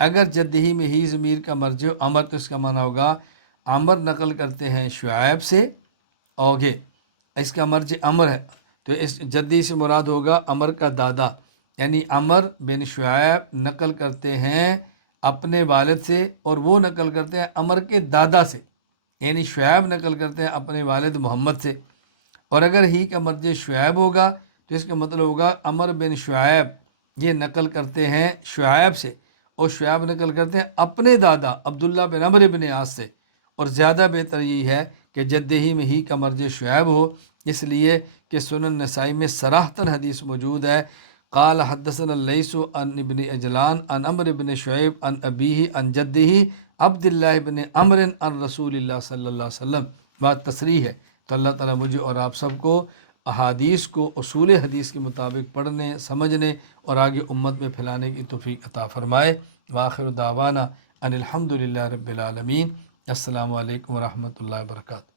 اگر جدہی میں ہی ضمیر کا مرجع عمر تو اس کا معنی ہوگا عمر نقل کرتے ہیں شعیب سے، اوگے اس کا مرجع عمر ہے، تو اس جدی سے مراد ہوگا عمر کا دادا، یعنی عمر بن شعیب نقل کرتے ہیں اپنے والد سے اور وہ نقل کرتے ہیں عمر کے دادا سے، یعنی شعیب نقل کرتے ہیں اپنے والد محمد سے، اور اگر ہی کا مرجع شعیب ہوگا تو اس کا مطلب ہوگا عمر بن شعیب یہ نقل کرتے ہیں شعیب سے اور شعیب نقل کرتے ہیں اپنے دادا عبداللہ بن عمرو بن عاص سے، اور زیادہ بہتر یہ ہے کہ جدہی میں ہی کا مرجع شعیب ہو، اس لیے کہ سنن نسائی میں صراحتاً حدیث موجود ہے، قال حدثنا اللیث عن ابن عجلان عن عمرو بن شعیب عن ابیہ عن جدہ عبداللہ بن عمرو عن رسول اللہ صلی اللہ علیہ وسلم، بات تصریح ہے۔ تو اللہ تعالیٰ مجھے اور آپ سب کو احادیث کو اصول حدیث کے مطابق پڑھنے، سمجھنے اور آگے امت میں پھیلانے کی توفیق عطا فرمائے۔ وآخر دعوانا ان الحمد للہ رب العالمین۔ السلام علیکم ورحمۃ اللہ وبرکاتہ۔